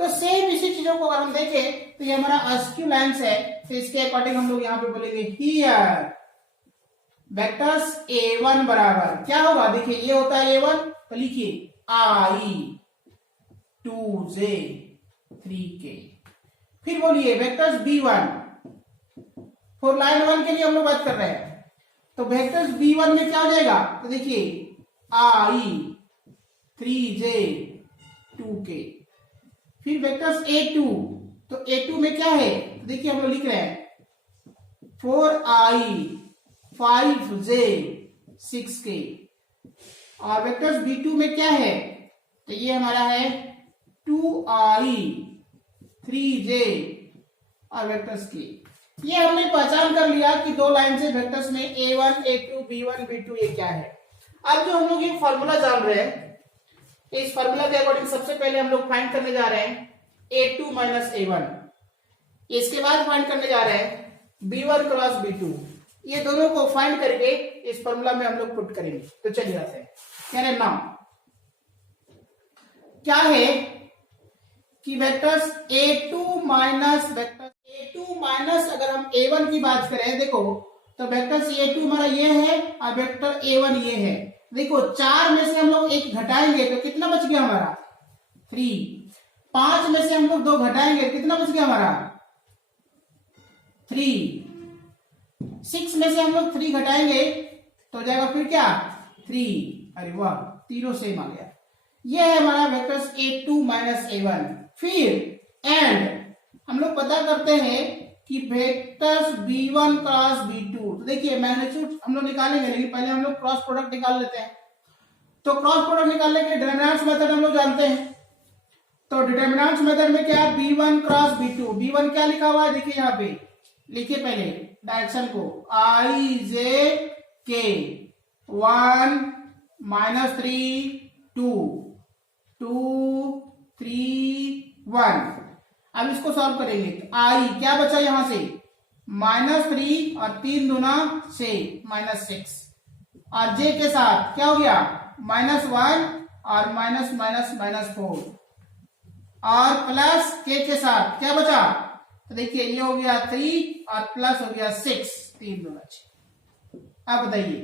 तो सेम इसी चीजों को अगर हम देखें तो ये हमारा अस्क्यू लाइंस है, तो इसके अकॉर्डिंग हम लोग यहाँ पे बोलेंगे हियर वेक्टर्स a1 बराबर क्या होगा, देखिए ये होता है a1, तो लिखिए i 2j 3k। फिर बोलिए वेक्टर्स b1, फॉर लाइन 1 के लिए हम लोग बात कर रहे हैं, तो वेक्टर्स b1 में क्या हो जाएगा, तो देखिए i 3j 2k। फिर वेक्टर्स a2, तो a2 में क्या है, तो देखिए हम लोग लिख रहे हैं 4i 5j 6k। और वेक्टर्स b2 में क्या है, तो ये हमारा है 2i 3j और वेक्टर्स k। ये हमने पहचान कर लिया कि दो लाइन से वेक्टर्स में a1 a2 b1 b2 ये क्या है। अब जो हम लोग ये फॉर्मूला जान रहे हैं, इस फॉर्मूला के अकॉर्डिंग सबसे पहले हम लोग फाइंड करने जा रहे हैं a2 माइनस a1, इसके बाद फाइंड करने जा रहे हैं b1 क्रॉस b2। ये दोनों को फाइंड करके इस फॉर्मूला में हम लोग पुट करेंगे। तो चलिए आते हैं, कह रहे नाउ क्या है कि vectors a2 minus vector A2 minus अगर हम A1 की बात करें, देखो तो वेक्टर A2 हमारा ये है और वेक्टर A1 ये है। देखो 4 में से हम लोग 1 घटाएंगे तो कितना बच गया हमारा 3। 5 में से हम लोग 2 घटाएंगे कितना बच गया हमारा 3। 6 में से हम लोग 3 घटाएंगे तो जाएगा फिर क्या 3। अरे वाह, तीनों सेम आ गया। ये है हमारा वेक्टर्स A2 माइनस A1। फिर एंड हम लोग पता करते हैं कि वेक्टर्स B1 क्रॉस B2। तो देखिए मैग्नीट्यूड हम लोग निकालेंगे, लेकिन पहले हम लोग क्रॉस प्रोडक्ट निकाल लेते हैं। तो क्रॉस प्रोडक्ट निकालने के डिटरमिनेंट्स मेथड हम लोग जानते हैं। तो डिटरमिनेंट्स मेथड में क्या B1 क्रॉस B2। B1 क्या लिखा हुआ है, देखिए यहाँ पे लिखिए पहले डायरेक्शन को I J K 1 -3 2 2 3 1। अब इसको सॉल्व करेंगे तो आई क्या बचा यहां से -3 और 3 दूना 6 -6 और जे के साथ क्या हो गया -1 और -4 और प्लस के साथ क्या बचा, तो देखिए ये हो गया 3 और प्लस हो गया 6 3 दूना 6। अब बताइए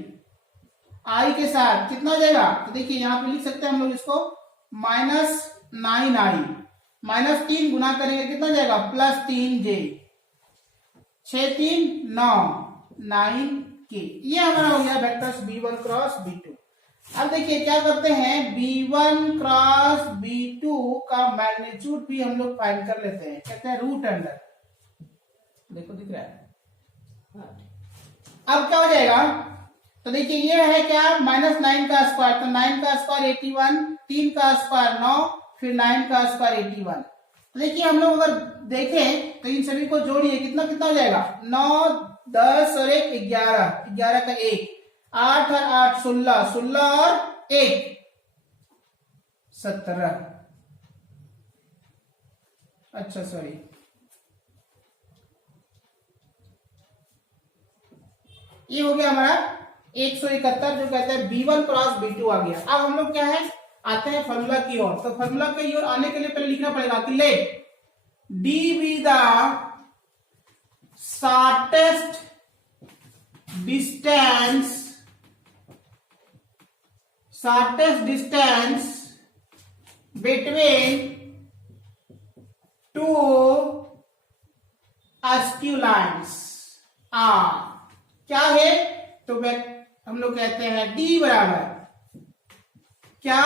आई के साथ कितना हो जाएगा, तो देखिए यहां पे लिख सकते हैं हम लोग इसको -9i -3 गुना करेंगे कितना जाएगा +3j 6 3 9 9k। ये हमारा हो गया वेक्टर्स B1 क्रॉस B2। अब देखिए क्या करते हैं B1 क्रॉस B2 का मैग्नीट्यूड भी हम लोग फाइंड कर लेते हैं, कहते हैं रूट अंडर। देखो दिख रहा है। अब क्या हो जाएगा, तो देखिए ये है क्या -9 का स्क्वायर, तो 9 का स्क्वायर 81, 3 का स्क्वायर 9, फिर 9 का स्क्वायर 81। तो देखिए हम लोग अगर देखें तो इन सभी को जोड़िए कितना कितना हो जाएगा 9 10 और 1 11, 11 का 1 8 और 8 16, 16 और 1 17। अच्छा सॉरी, ये हो गया हमारा 171 जो कहते हैं B1 क्रॉस B2 आ गया। अब हम लोग क्या है आते हैं फॉर्मूला की ओर। तो फॉर्मूला की ओर आने के लिए पहले लिखना पड़ेगा कि late D be the shortest distance between two askew lines। क्या है, तो हम लोग कहते हैं D बराबर क्या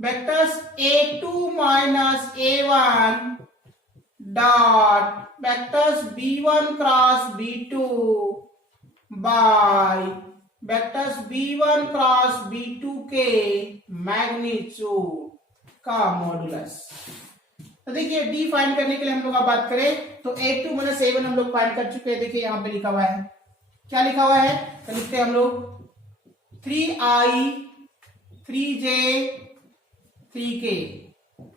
vectors A2 minus A1 dot vectors B1 cross B2 by vectors B1 cross B2 के मैग्नीट्यूड का मॉडुलस। तो देखिए D फाइंड करने के लिए हम लोग अब बात करें तो A2 माइनस A1 हम लोग फाइंड कर चुके हैं। देखिए यहां पे लिखा हुआ है, क्या लिखा हुआ है, तो लिखते हैं हम लोग 3i 3j 3k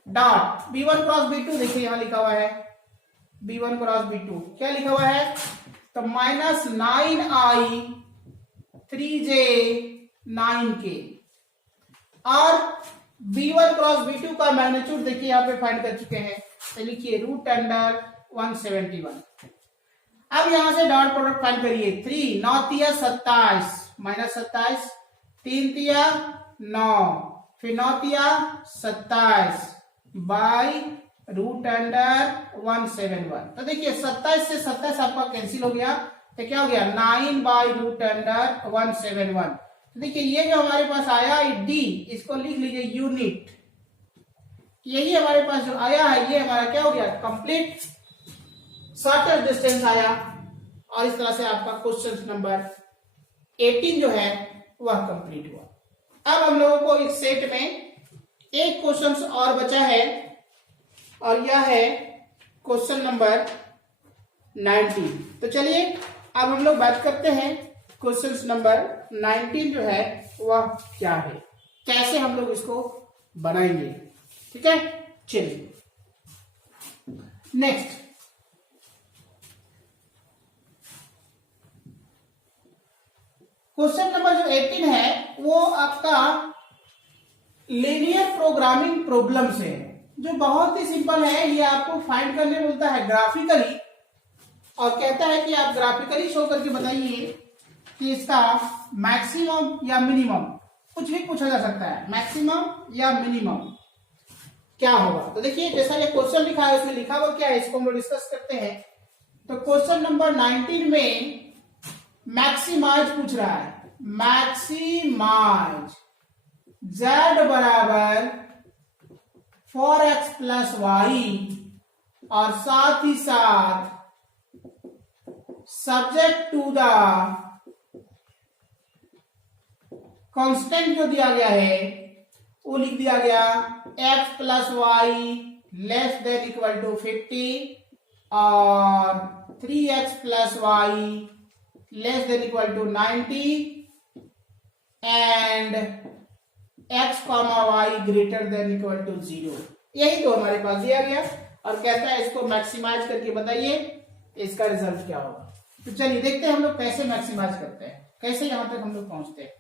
dot B1 cross B2। देखिए यहां लिखा हुआ है B1 क्रॉस B2 क्या लिखा हुआ है, तो -9i 3j 9k और B1 क्रॉस B2 का मैग्नीट्यूड देखिए यहां पे फाइंड कर चुके हैं। तो लिखिए रूट अंडर 171। अब यहां से डॉट प्रोडक्ट फाइंड करिए 3 9 तिया 27 -27 3 तिया 9 फिर 9 तिया 27 बाई रूट अंडर 171। तो देखिए 27 से 27 आपका कैंसिल हो गया, तो क्या हो गया 9 बाई रूट अंडर 171। तो देखिए ये जो हमारे पास आया D, इसको लिख लीजिए यूनिट। यही हमारे पास जो आया है ये हमारा क्या हो गया कंप्लीट शॉर्टेस्ट डिस्टेंस आया। और इस तरह से आपका क्वेश्चन नंबर 18 जो है वह कंप्लीट हुआ। अब हम लोगों को इस सेट में एक क्वेश्चन और बचा है और यह है क्वेश्चन नंबर 19। तो चलिए अब हम लोग बात करते हैं क्वेश्चन नंबर 19 जो है वह क्या है, कैसे हम लोग इसको बनाएंगे। ठीक है, चलिए नेक्स्ट क्वेश्चन नंबर जो 18 है वो आपका लीनियर प्रोग्रामिंग प्रॉब्लम से है, जो बहुत ही सिंपल है। ये आपको फाइंड करने मिलता है ग्राफिकली और कहता है कि आप ग्राफिकली शो करके बताइए कि इसका मैक्सिमम या मिनिमम, कुछ भी पूछा जा सकता है, मैक्सिमम या मिनिमम क्या होगा। तो देखिए जैसा ये क्वेश्चन लिखा है उसमें लिखा हुआ क्या है, इसको हम लोग डिस्कस करते हैं। तो क्वेश्चन नंबर 19 में मैक्सिमाइज पूछ रहा है, मैक्सिमाइज z बराबर 4x प्लस वाई, और साथ ही साथ सब्जेक्ट टू द कांस्टेंट जो दिया गया है वो लिख दिया गया x plus Y less than equal to 50 और 3x plus Y less than equal to 90 and x comma Y greater than equal to 0। यही तो हमारे पास दिया गया और कहता है इसको मैक्सिमाइज करके बताइए इसका रिजल्ट क्या होगा। तो चलिए देखते हैं हम लोग कैसे मैक्सिमाइज करते हैं, कैसे यहां तक हम लोग पहुंचते हैं।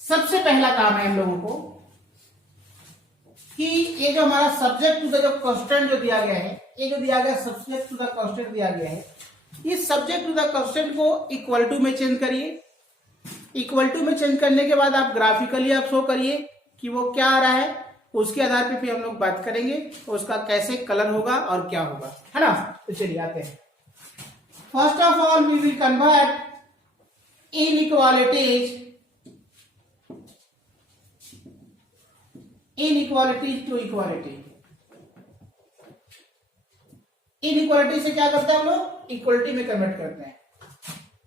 सबसे पहला काम है हम लोगों को कि ये जो हमारा सब्जेक्ट टू द जो कांस्टेंट जो दिया गया है, ये जो दिया गया सब्जेक्ट टू द कांस्टेंट दिया गया है, इस सब्जेक्ट टू द कांस्टेंट को इक्वल टू में चेंज करिए। इक्वल टू में चेंज करने के बाद आप ग्राफिकली आप शो करिए कि वो क्या आ रहा है, उसके आधार पे फिर हम लोग बात करेंगे उसका कैसे कलर होगा और क्या होगा, है ना। तो चलिए आते हैं। First of all we will convert inequalities to equality. Inequality से क्या करते हैं हम लोग, इक्वलिटी में कन्वर्ट करते हैं।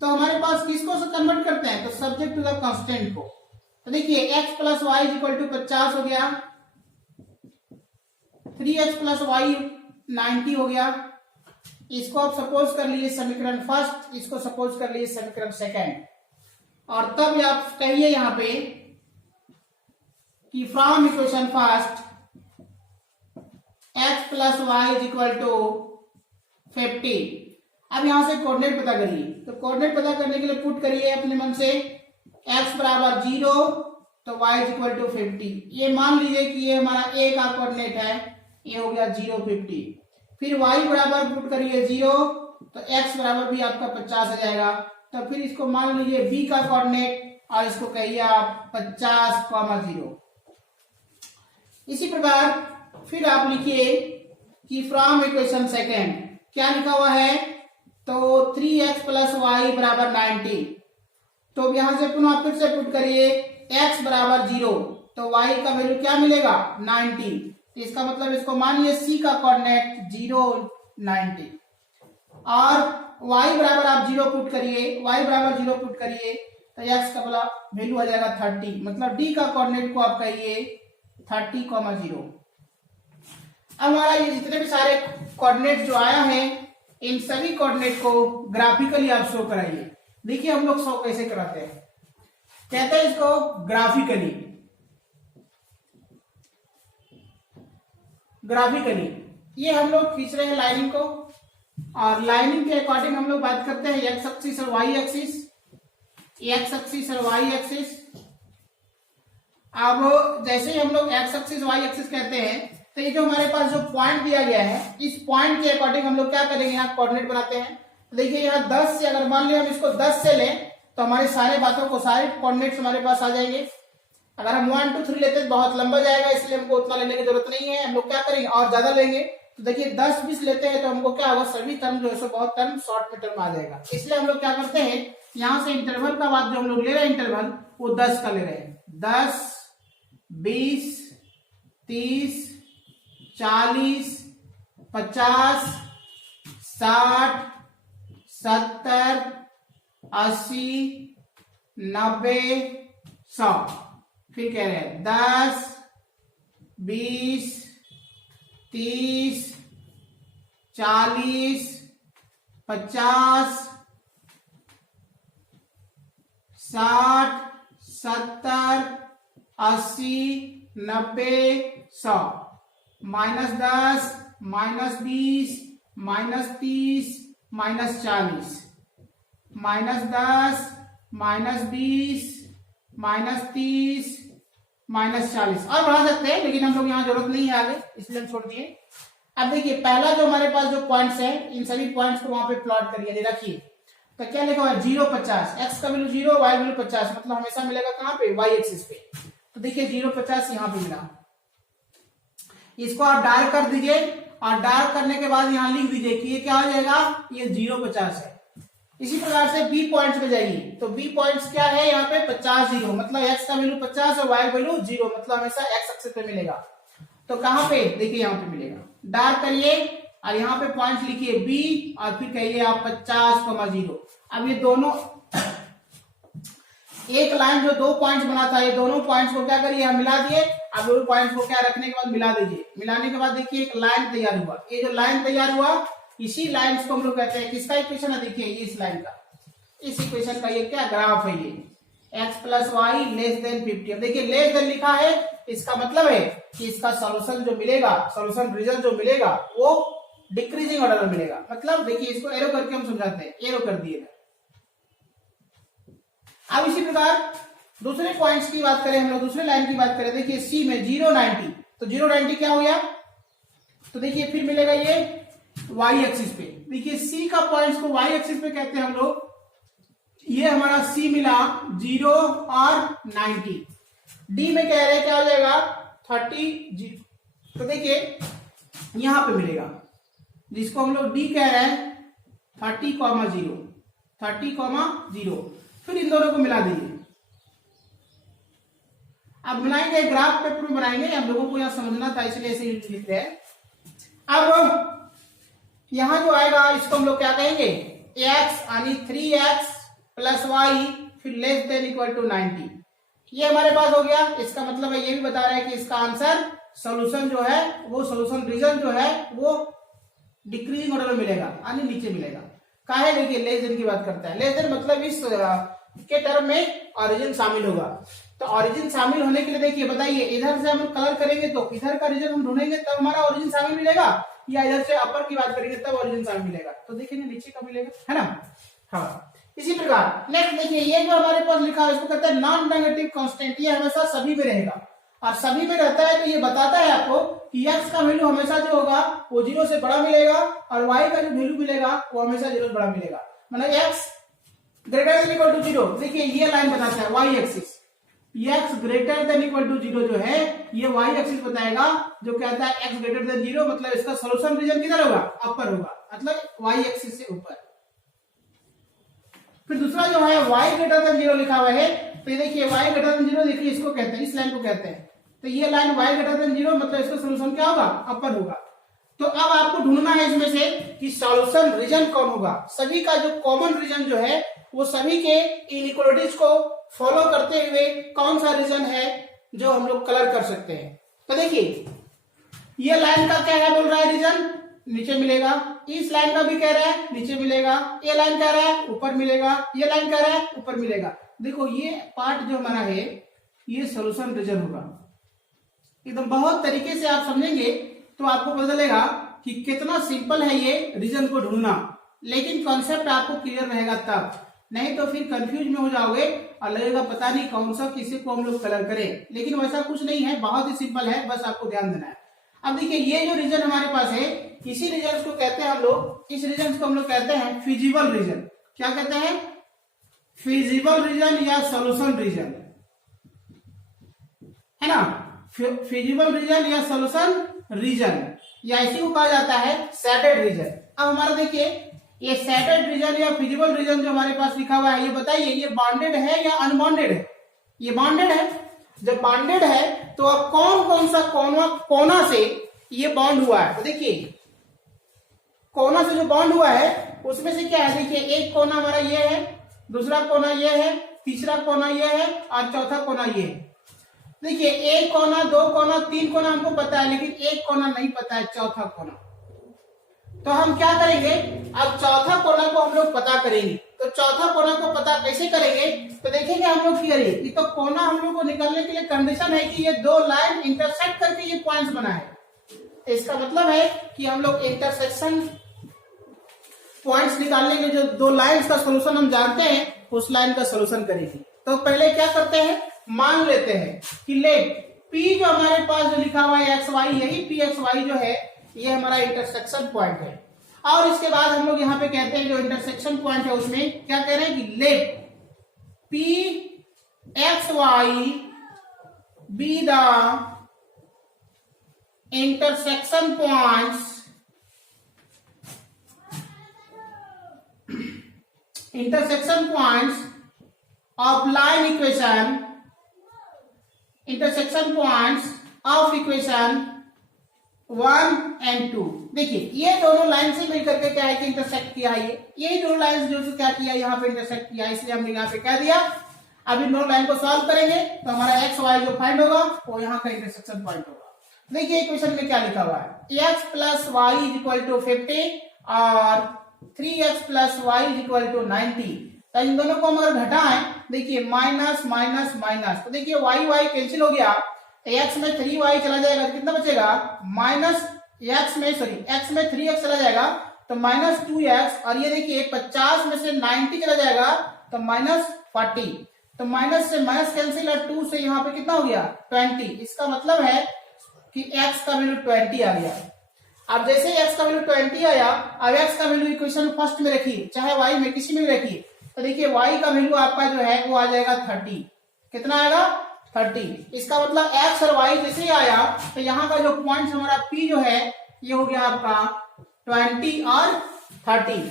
तो हमारे पास किसको से कन्वर्ट करते हैं, तो सब्जेक्ट टू द कांस्टेंट को। तो देखिए x plus Y equal to 50 हो गया, 3x प्लस वाई 90 हो गया। इसको आप सपोज कर लिए समीकरण फर्स्ट, इसको सपोज कर लिए समीकरण सेकंड, और तब आप कहिए यहां पे कि from equation first x plus Y is equal to 50। अब यहां से कोऑर्डिनेट पता करिए, तो कोऑर्डिनेट पता करने के लिए पुट करिए अपने मन से x बराबर 0 तो y इज इक्वल टू 50। ये मान लीजिए कि ये हमारा a का कोऑर्डिनेट है, ये हो गया 0 50। फिर y बराबर पुट करिए 0 तो x बराबर भी आपका 50 आ जाएगा। तो फिर इसको मान लीजिए b का कोऑर्डिनेट और इसको कहिए आप 50,0। इसी प्रकार फिर आप लिखिए कि फ्रॉम इक्वेशन सेकेंड क्या लिखा हुआ है, तो 3x प्लस वाई बराबर 90। तो यहां से पुनः फिर से पुट करिए x बराबर 0 तो y का वैल्यू क्या मिलेगा 90। तो इसका मतलब इसको मानिए c का कोऑर्डिनेट 0 90 और y बराबर आप 0 पुट करिए, y बराबर 0 पुट करिए तो x का वाला वैल्यू आ जाएगा 30। मतलब d का कोऑर्डिनेट को आप कहिए 30,0। अब हमारा ये जितने भी सारे कोऑर्डिनेट जो आया है इन सभी कोऑर्डिनेट को ग्राफिकली आप शो कराइए। देखिए हम लोग शो कैसे कराते हैं, कहते हैं इसको ग्राफिकली। ये हम लोग खींच रहे हैं लाइनिंग को, और लाइनिंग के अकॉर्डिंग हम लोग बात करते हैं एक्स एक्सिस और वाई एक्सिस, एक्स एक्सिस और वाई एक्सिस। अब जैसे ही हम लोग एक्स एक्सिस वाई एक्सिस कहते हैं तो ये जो हमारे पास जो पॉइंट दिया गया है इस पॉइंट के अकॉर्डिंग हम लोग क्या करेंगे, यहाँ कोऑर्डिनेट बनाते हैं। तो देखिए यहाँ 10 से अगर मान लिया हम इसको 10 से लें तो हमारे सारे बातों को सारे कोऑर्डिनेट्स हमारे पास आ जाएंगे। अगर हम 1 2 3 लेते तो बहुत लंबा जाएगा, इसलिए हमको उतना लेने की जरूरत नहीं है। हम लोग क्या करेंगे और ज्यादा लेंगे, तो देखिए 10 20 लेते हैं तो हमको क्या होगा, सभी टर्म जो है सो बहुत टर्म शॉर्ट में टर्म आ जाएगा। इसलिए हम लोग क्या करते हैं, यहाँ से इंटरवल का बाद जो हम लोग ले रहे हैं इंटरवल वो 10 का ले रहे हैं। 10 20 30 40 50 60 70 80 90 100। फिर कह रहे हैं 10 20 30 40 50 60 70 80 90 100। -10 -20 -30 -40 -10 -20 -30 -40 और बढ़ा सकते हैं, लेकिन हम लोग यहाँ जरूरत नहीं है आगे, इसलिए हम छोड़ दिए। अब देखिए पहला जो हमारे पास जो पॉइंट्स है, इन सभी पॉइंट्स को वहां पे प्लॉट करिए, रखिए। तो क्या लिखा हुआ है 0 50, एक्स का वैल्यू 0, वाई वैल्यू 50, मतलब हमेशा मिलेगा कहाँ पे, वाई एक्सिस पे। तो देखिए 0 50 यहाँ पे मिला, इसको आप डार्क कर दीजिए और डार्क करने के बाद यहाँ लिख दीजिए कि ये क्या हो जाएगा, ये 0 50 है। इसी प्रकार से बी पॉइंट्स पे जाइए, तो बी पॉइंट्स क्या है यहाँ पे 50 0, मतलब एक्स का वैल्यू 50 और वाई वैल्यू 0, मतलब हमेशा एक्स एक्सिस पे मिलेगा। तो कहां पे, देखिए यहाँ पे मिलेगा, डार्क करिए और यहाँ पे पॉइंट लिखिए बी और फिर कहिए आप 50,0। अब ये दोनों एक लाइन जो 2 पॉइंट्स बना था, ये दोनों पॉइंट्स को क्या करिए, हम मिला दिए। अब दोनों पॉइंट्स को क्या रखने के बाद मिला दीजिए, मिलाने के बाद देखिए एक लाइन तैयार हुआ। ये जो लाइन तैयार हुआ, इसी लाइन को हम लोग कहते हैं, किसका इक्वेशन है, देखिए इस लाइन का, इस इक्वेशन का ये क्या ग्राफ है, ये x + y < 50। अब देखिए लेस देन लिखा है, इसका मतलब है कि इसका सॉल्यूशन जो मिलेगा, सॉल्यूशन रिजल्ट जो मिलेगा वो डिक्रीजिंग ऑर्डर में मिलेगा। मतलब देखिए इसको एरो करके हम समझाते हैं, एरो कर दिए। अब इसी प्रकार दूसरे पॉइंट्स की बात करें हम लोग, दूसरे लाइन की बात करें, देखिए सी में 0 90, तो 0 90 क्या हो गया, तो देखिए फिर मिलेगा ये y एक्सिस पे। देखिए सी का पॉइंट्स को y एक्सिस पे कहते हैं हम लोग, ये हमारा सी मिला 0 और 90। डी में कह रहे हैं क्या हो जाएगा 30, तो देखिए यहां पे मिलेगा, जिसको हम लोग डी कह रहे हैं 30,0, 30,0। फिर इन दोनों को मिला दीजिए। अब बनाएंगे ग्राफ पेपर में बनाएंगे, हम लोगों को यहां समझना था इसलिए ऐसे लिख रहे हैं। अब यहां जो आएगा इसको हम लोग क्या कहेंगे, x यानी 3x + y फिर < 90। ये हमारे पास हो गया। इसका मतलब है ये भी बता रहा है कि इसका आंसर सॉल्यूशन जो है वो सॉल्यूशन रीजन जो है वो डिक्रीजिंग ऑर्डर में मिलेगा, यानी नीचे मिलेगा। काहे, देखिए लेस देन की बात करता है, लेस देन मतलब इस के टर्म में ऑरिजिन शामिल होगा। तो ऑरिजिन शामिल होने के लिए देखिए बताइए, इधर से हम कलर करेंगे तो इधर का रीजन हम ढूंढेंगे तब हमारा ऑरिजिन शामिल मिलेगा, या इधर से अपर की बात करेंगे तब ऑरिजिन शामिल मिलेगा। तो देखेंगे नीचे का मिलेगा, है ना। हाँ, इसी प्रकार नेक्स्ट देखिए ये जो हमारे पास लिखा है इसको कहते हैं नॉन नेगेटिव कांस्टेंट। ये हमेशा सभी में रहेगा और सभी में रहता है, तो ये बताता है आपको कि x का वैल्यू हमेशा जो होगा वो 0 से बड़ा मिलेगा और y का जो वैल्यू मिलेगा वो हमेशा 0 से बड़ा मिलेगा। मतलब x > 0, देखिए ये लाइन बताता है y एक्सिस, x > 0 जो है ये y एक्सिस बताएगा, जो कहता है x > 0, मतलब इसका सॉल्यूशन रीजन किधर होगा, अपर होगा, मतलब y एक्सिस से ऊपर। फिर दूसरा जो है y > 0 लिखा हुआ है, तो देखिए y > 0, देखिए इसको कहते हैं, इस लाइन को कहते हैं। तो ये लाइन y > 0 मतलब इसका सॉल्यूशन क्या होगा, अपर होगा। तो अब आपको ढूंढना है इसमें से कि सॉल्यूशन रीजन कौन होगा। सभी का जो कॉमन रीजन जो है वो सभी के इनइक्वालिटीज को फॉलो करते हुए कौन सा रीजन है जो हम लोग कलर कर सकते हैं। तो देखिए ये लाइन का क्या है, बोल रहा है रीजन नीचे मिलेगा, इस लाइन का भी कह रहा है नीचे मिलेगा, ये लाइन कह रहा है ऊपर मिलेगा, ये लाइन कह रहा है ऊपर मिलेगा। देखो ये पार्ट जो हमारा है ये सॉल्यूशन रीजन होगा। एकदम बहुत तरीके से आप समझेंगे तो आपको पता चलेगा कि कितना सिंपल है ये रीजन को ढूंढना, लेकिन कॉन्सेप्ट आपको क्लियर रहेगा तब, नहीं तो फिर कंफ्यूज में हो जाओगे और लगेगा पता नहीं कौन सा किसी को हम लोग कलर करें। लेकिन वैसा कुछ नहीं है, बहुत ही सिंपल है, बस आपको ध्यान देना है। अब देखिए ये जो रीजन हमारे पास है, इसी रीजन को कहते हैं हम लोग, इस रीजन को हम लोग कहते हैं फिजिबल रीजन। क्या कहते हैं, फिजिबल रीजन या सॉल्यूशन रीजन, है ना। फिजिबल रीजन या सॉल्यूशन रीजन, या इसी को कहा जाता है सैटेड रीजन। अब हमारा देखिए ये सैटेड रीजन या फिजिबल रीजन जो हमारे पास लिखा हुआ है, ये बताइए ये बॉन्डेड है या अनबॉन्डेड है। ये बॉन्डेड है। जब बॉन्डेड है तो अब कौन कौन सा कोना से ये बॉन्ड हुआ है। तो देखिए कोना से जो बॉन्ड हुआ है उसमें से क्या है, देखिए एक कोना हमारा ये है, दूसरा कोना ये है, तीसरा कोना ये है और चौथा कोना ये है। देखिए एक कोना, दो कोना, तीन कोना हमको पता है, लेकिन एक कोना नहीं पता है, चौथा कोना। तो हम क्या करेंगे, अब चौथा कोना को हम लोग पता करेंगे। तो चौथा कोना को पता कैसे करेंगे, तो देखेंगे हम लोग क्या करेंगे, तो कोना हम लोग को निकालने के लिए कंडीशन है कि ये दो लाइन इंटरसेक्ट करके ये पॉइंट्स बना है। इसका मतलब है कि हम लोग इंटरसेक्शन पॉइंट्स निकालने के जो दो लाइंस का सोल्यूशन हम जानते हैं, उस लाइन का सोल्यूशन करेंगे। तो पहले क्या करते हैं, मान लेते हैं कि लेट P जो हमारे पास जो लिखा हुआ है XY, यही PXY जो है ये हमारा इंटरसेक्शन पॉइंट है। और इसके बाद हम लोग यहाँ पे कहते हैं जो इंटरसेक्शन पॉइंट है उसमें क्या कह रहे हैं कि let PXY be the intersection points of line equation, intersection points of equation 1 and 2। देखिए ये दोनों लाइन से मिलकर के क्या है कि इंटरसेक्ट किया है, यही दोनों लाइन जो क्या किया यहाँ पे इंटरसेक्ट किया, इसलिए हमने यहाँ पे कह दिया। अब इन दोनों लाइन को सॉल्व करेंगे तो हमारा एक्स वाई जो फाइंड होगा वो यहाँ का इंटरसेक्शन पॉइंट होगा। देखिए इक्वेशन में क्या लिखा हुआ है, x plus Y is equal to 50 और 3x plus Y is equal to 90। तो इन दोनों को हम अगर घटाएं, देखिए माइनस माइनस माइनस, तो देखिए वाई वाई कैंसिल हो गया, x में 3y चला जाएगा तो कितना बचेगा, माइनस x में 3x चला जाएगा तो माइनस 2x, और ये देखिए 50 में से 90 चला जाएगा तो माइनस 40, तो माइनस से माइनस कैंसिल और 2 से यहाँ पे कितना हो गया 20। इसका मतलब है कि x का वैल्यू 20 आ गया। अब जैसे x का वैल्यू 20 आया, अब x का वैल्यू इक्वेशन फर्स्ट में रखिए, चाहे y में किसी में रखिए, तो देखिए y का वैल्यू आपका जो है वो आ जाएगा 30। कितना आएगा 30। इसका मतलब x और y जैसे ही आया तो यहाँ का जो पॉइंट हमारा p जो है ये हो गया आपका 20 और 30।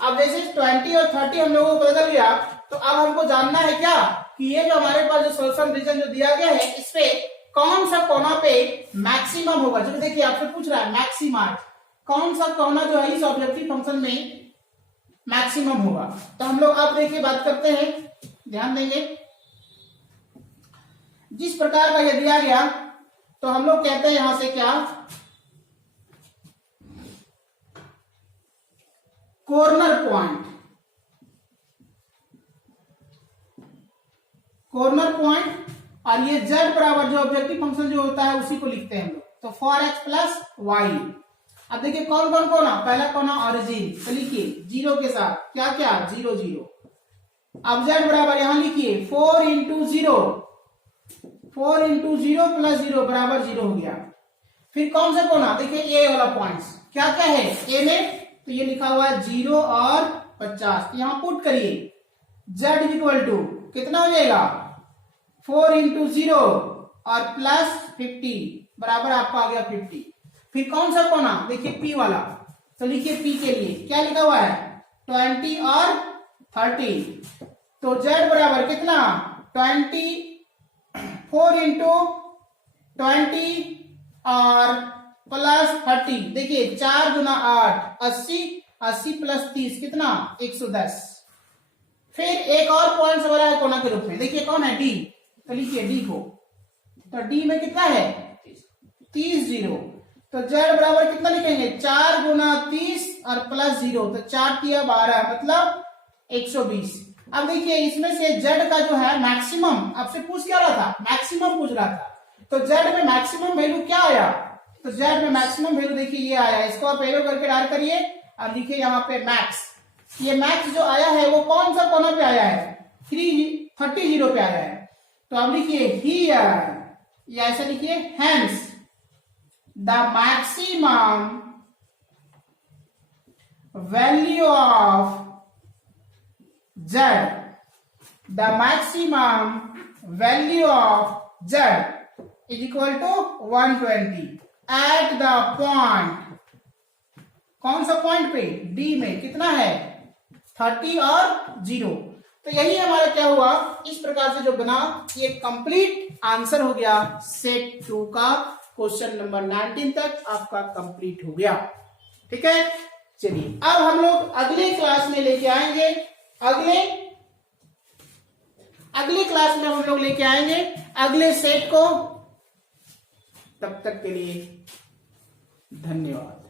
अब जैसे 20 और 30 हम लोगों को बदल गया, तो अब हमको जानना है क्या कि ये जो हमारे पास जो सोल्यूशन रीजन जो दिया गया है इस पे कौन सा कोना पे मैक्सिमम होगा। जो देखिए आपसे पूछ रहा है मैक्सिमा, कौन सा कोना जो है इस ऑब्जेक्टिव फंक्शन में मैक्सिमम होगा। तो हम लोग अब देखिए बात करते हैं, ध्यान देंगे, जिस प्रकार का ये दिया गया तो हम लोग कहते हैं यहां से क्या, कॉर्नर पॉइंट, कॉर्नर पॉइंट, और ये z बराबर जो ऑब्जेक्टिव फंक्शन जो होता है उसी को लिखते हैं हम लोग, तो फॉर x प्लस वाई। अब देखिए कौन कौन कोना, पहला कोना ऑरिजिन, तो लिखिए 0 के साथ क्या क्या 0 0। अब z बराबर यहां लिखिए 4 इंटू 0, 4 इंटू 0 प्लस 0 बराबर 0 हो गया। फिर कौन सा कोना, देखिए a वाला पॉइंट्स क्या क्या है a में, तो ये लिखा हुआ है 0 और 50, तो यहां पुट करिए z इक्वल टू कितना हो जाएगा 4 इंटू 0 और प्लस 50 बराबर आपका आ गया 50। फिर कौन सा कोना, देखिए P वाला, तो लिखिए P के लिए क्या लिखा हुआ है 20 और 30, तो Z बराबर कितना 4 इंटू 20 और प्लस 30, देखिए 4 गुना 8 80, 80 प्लस 30 कितना 110। फिर एक और पॉइंट हो रहा है कोना के रूप में, देखिए कौन है D, तो लिखिए D को, तो D में कितना है 30 0, तो Z बराबर कितना लिखेंगे 4 गुना 30 और प्लस 0, तो 4 तिया 12 मतलब 120। अब देखिए इसमें से Z का जो है मैक्सिमम, आपसे पूछ क्या रहा था, मैक्सिमम पूछ रहा था, तो Z में मैक्सिमम वैल्यू क्या आया, तो Z में मैक्सिमम वैल्यू देखिए ये आया, इसको आप एरो करके डाल करिए और लिखिए यहाँ पे मैक्स। ये मैक्स जो आया है वो कौन सा कोना पे आया है 30 पे आया है, तो अब लिखिए हियर, या ऐसा लिखिए hence the maximum value of Z, the maximum value of Z is equal to 120 at the point, कौन सा पॉइंट पे D में कितना है 30 और 0। तो यही हमारा क्या हुआ, इस प्रकार से जो बना ये कंप्लीट आंसर हो गया सेट 2 का, क्वेश्चन नंबर 19 तक आपका कंप्लीट हो गया। ठीक है, चलिए अब हम लोग अगले क्लास में लेके आएंगे, अगले क्लास में हम लोग लेके आएंगे अगले सेट को। तब तक के लिए धन्यवाद।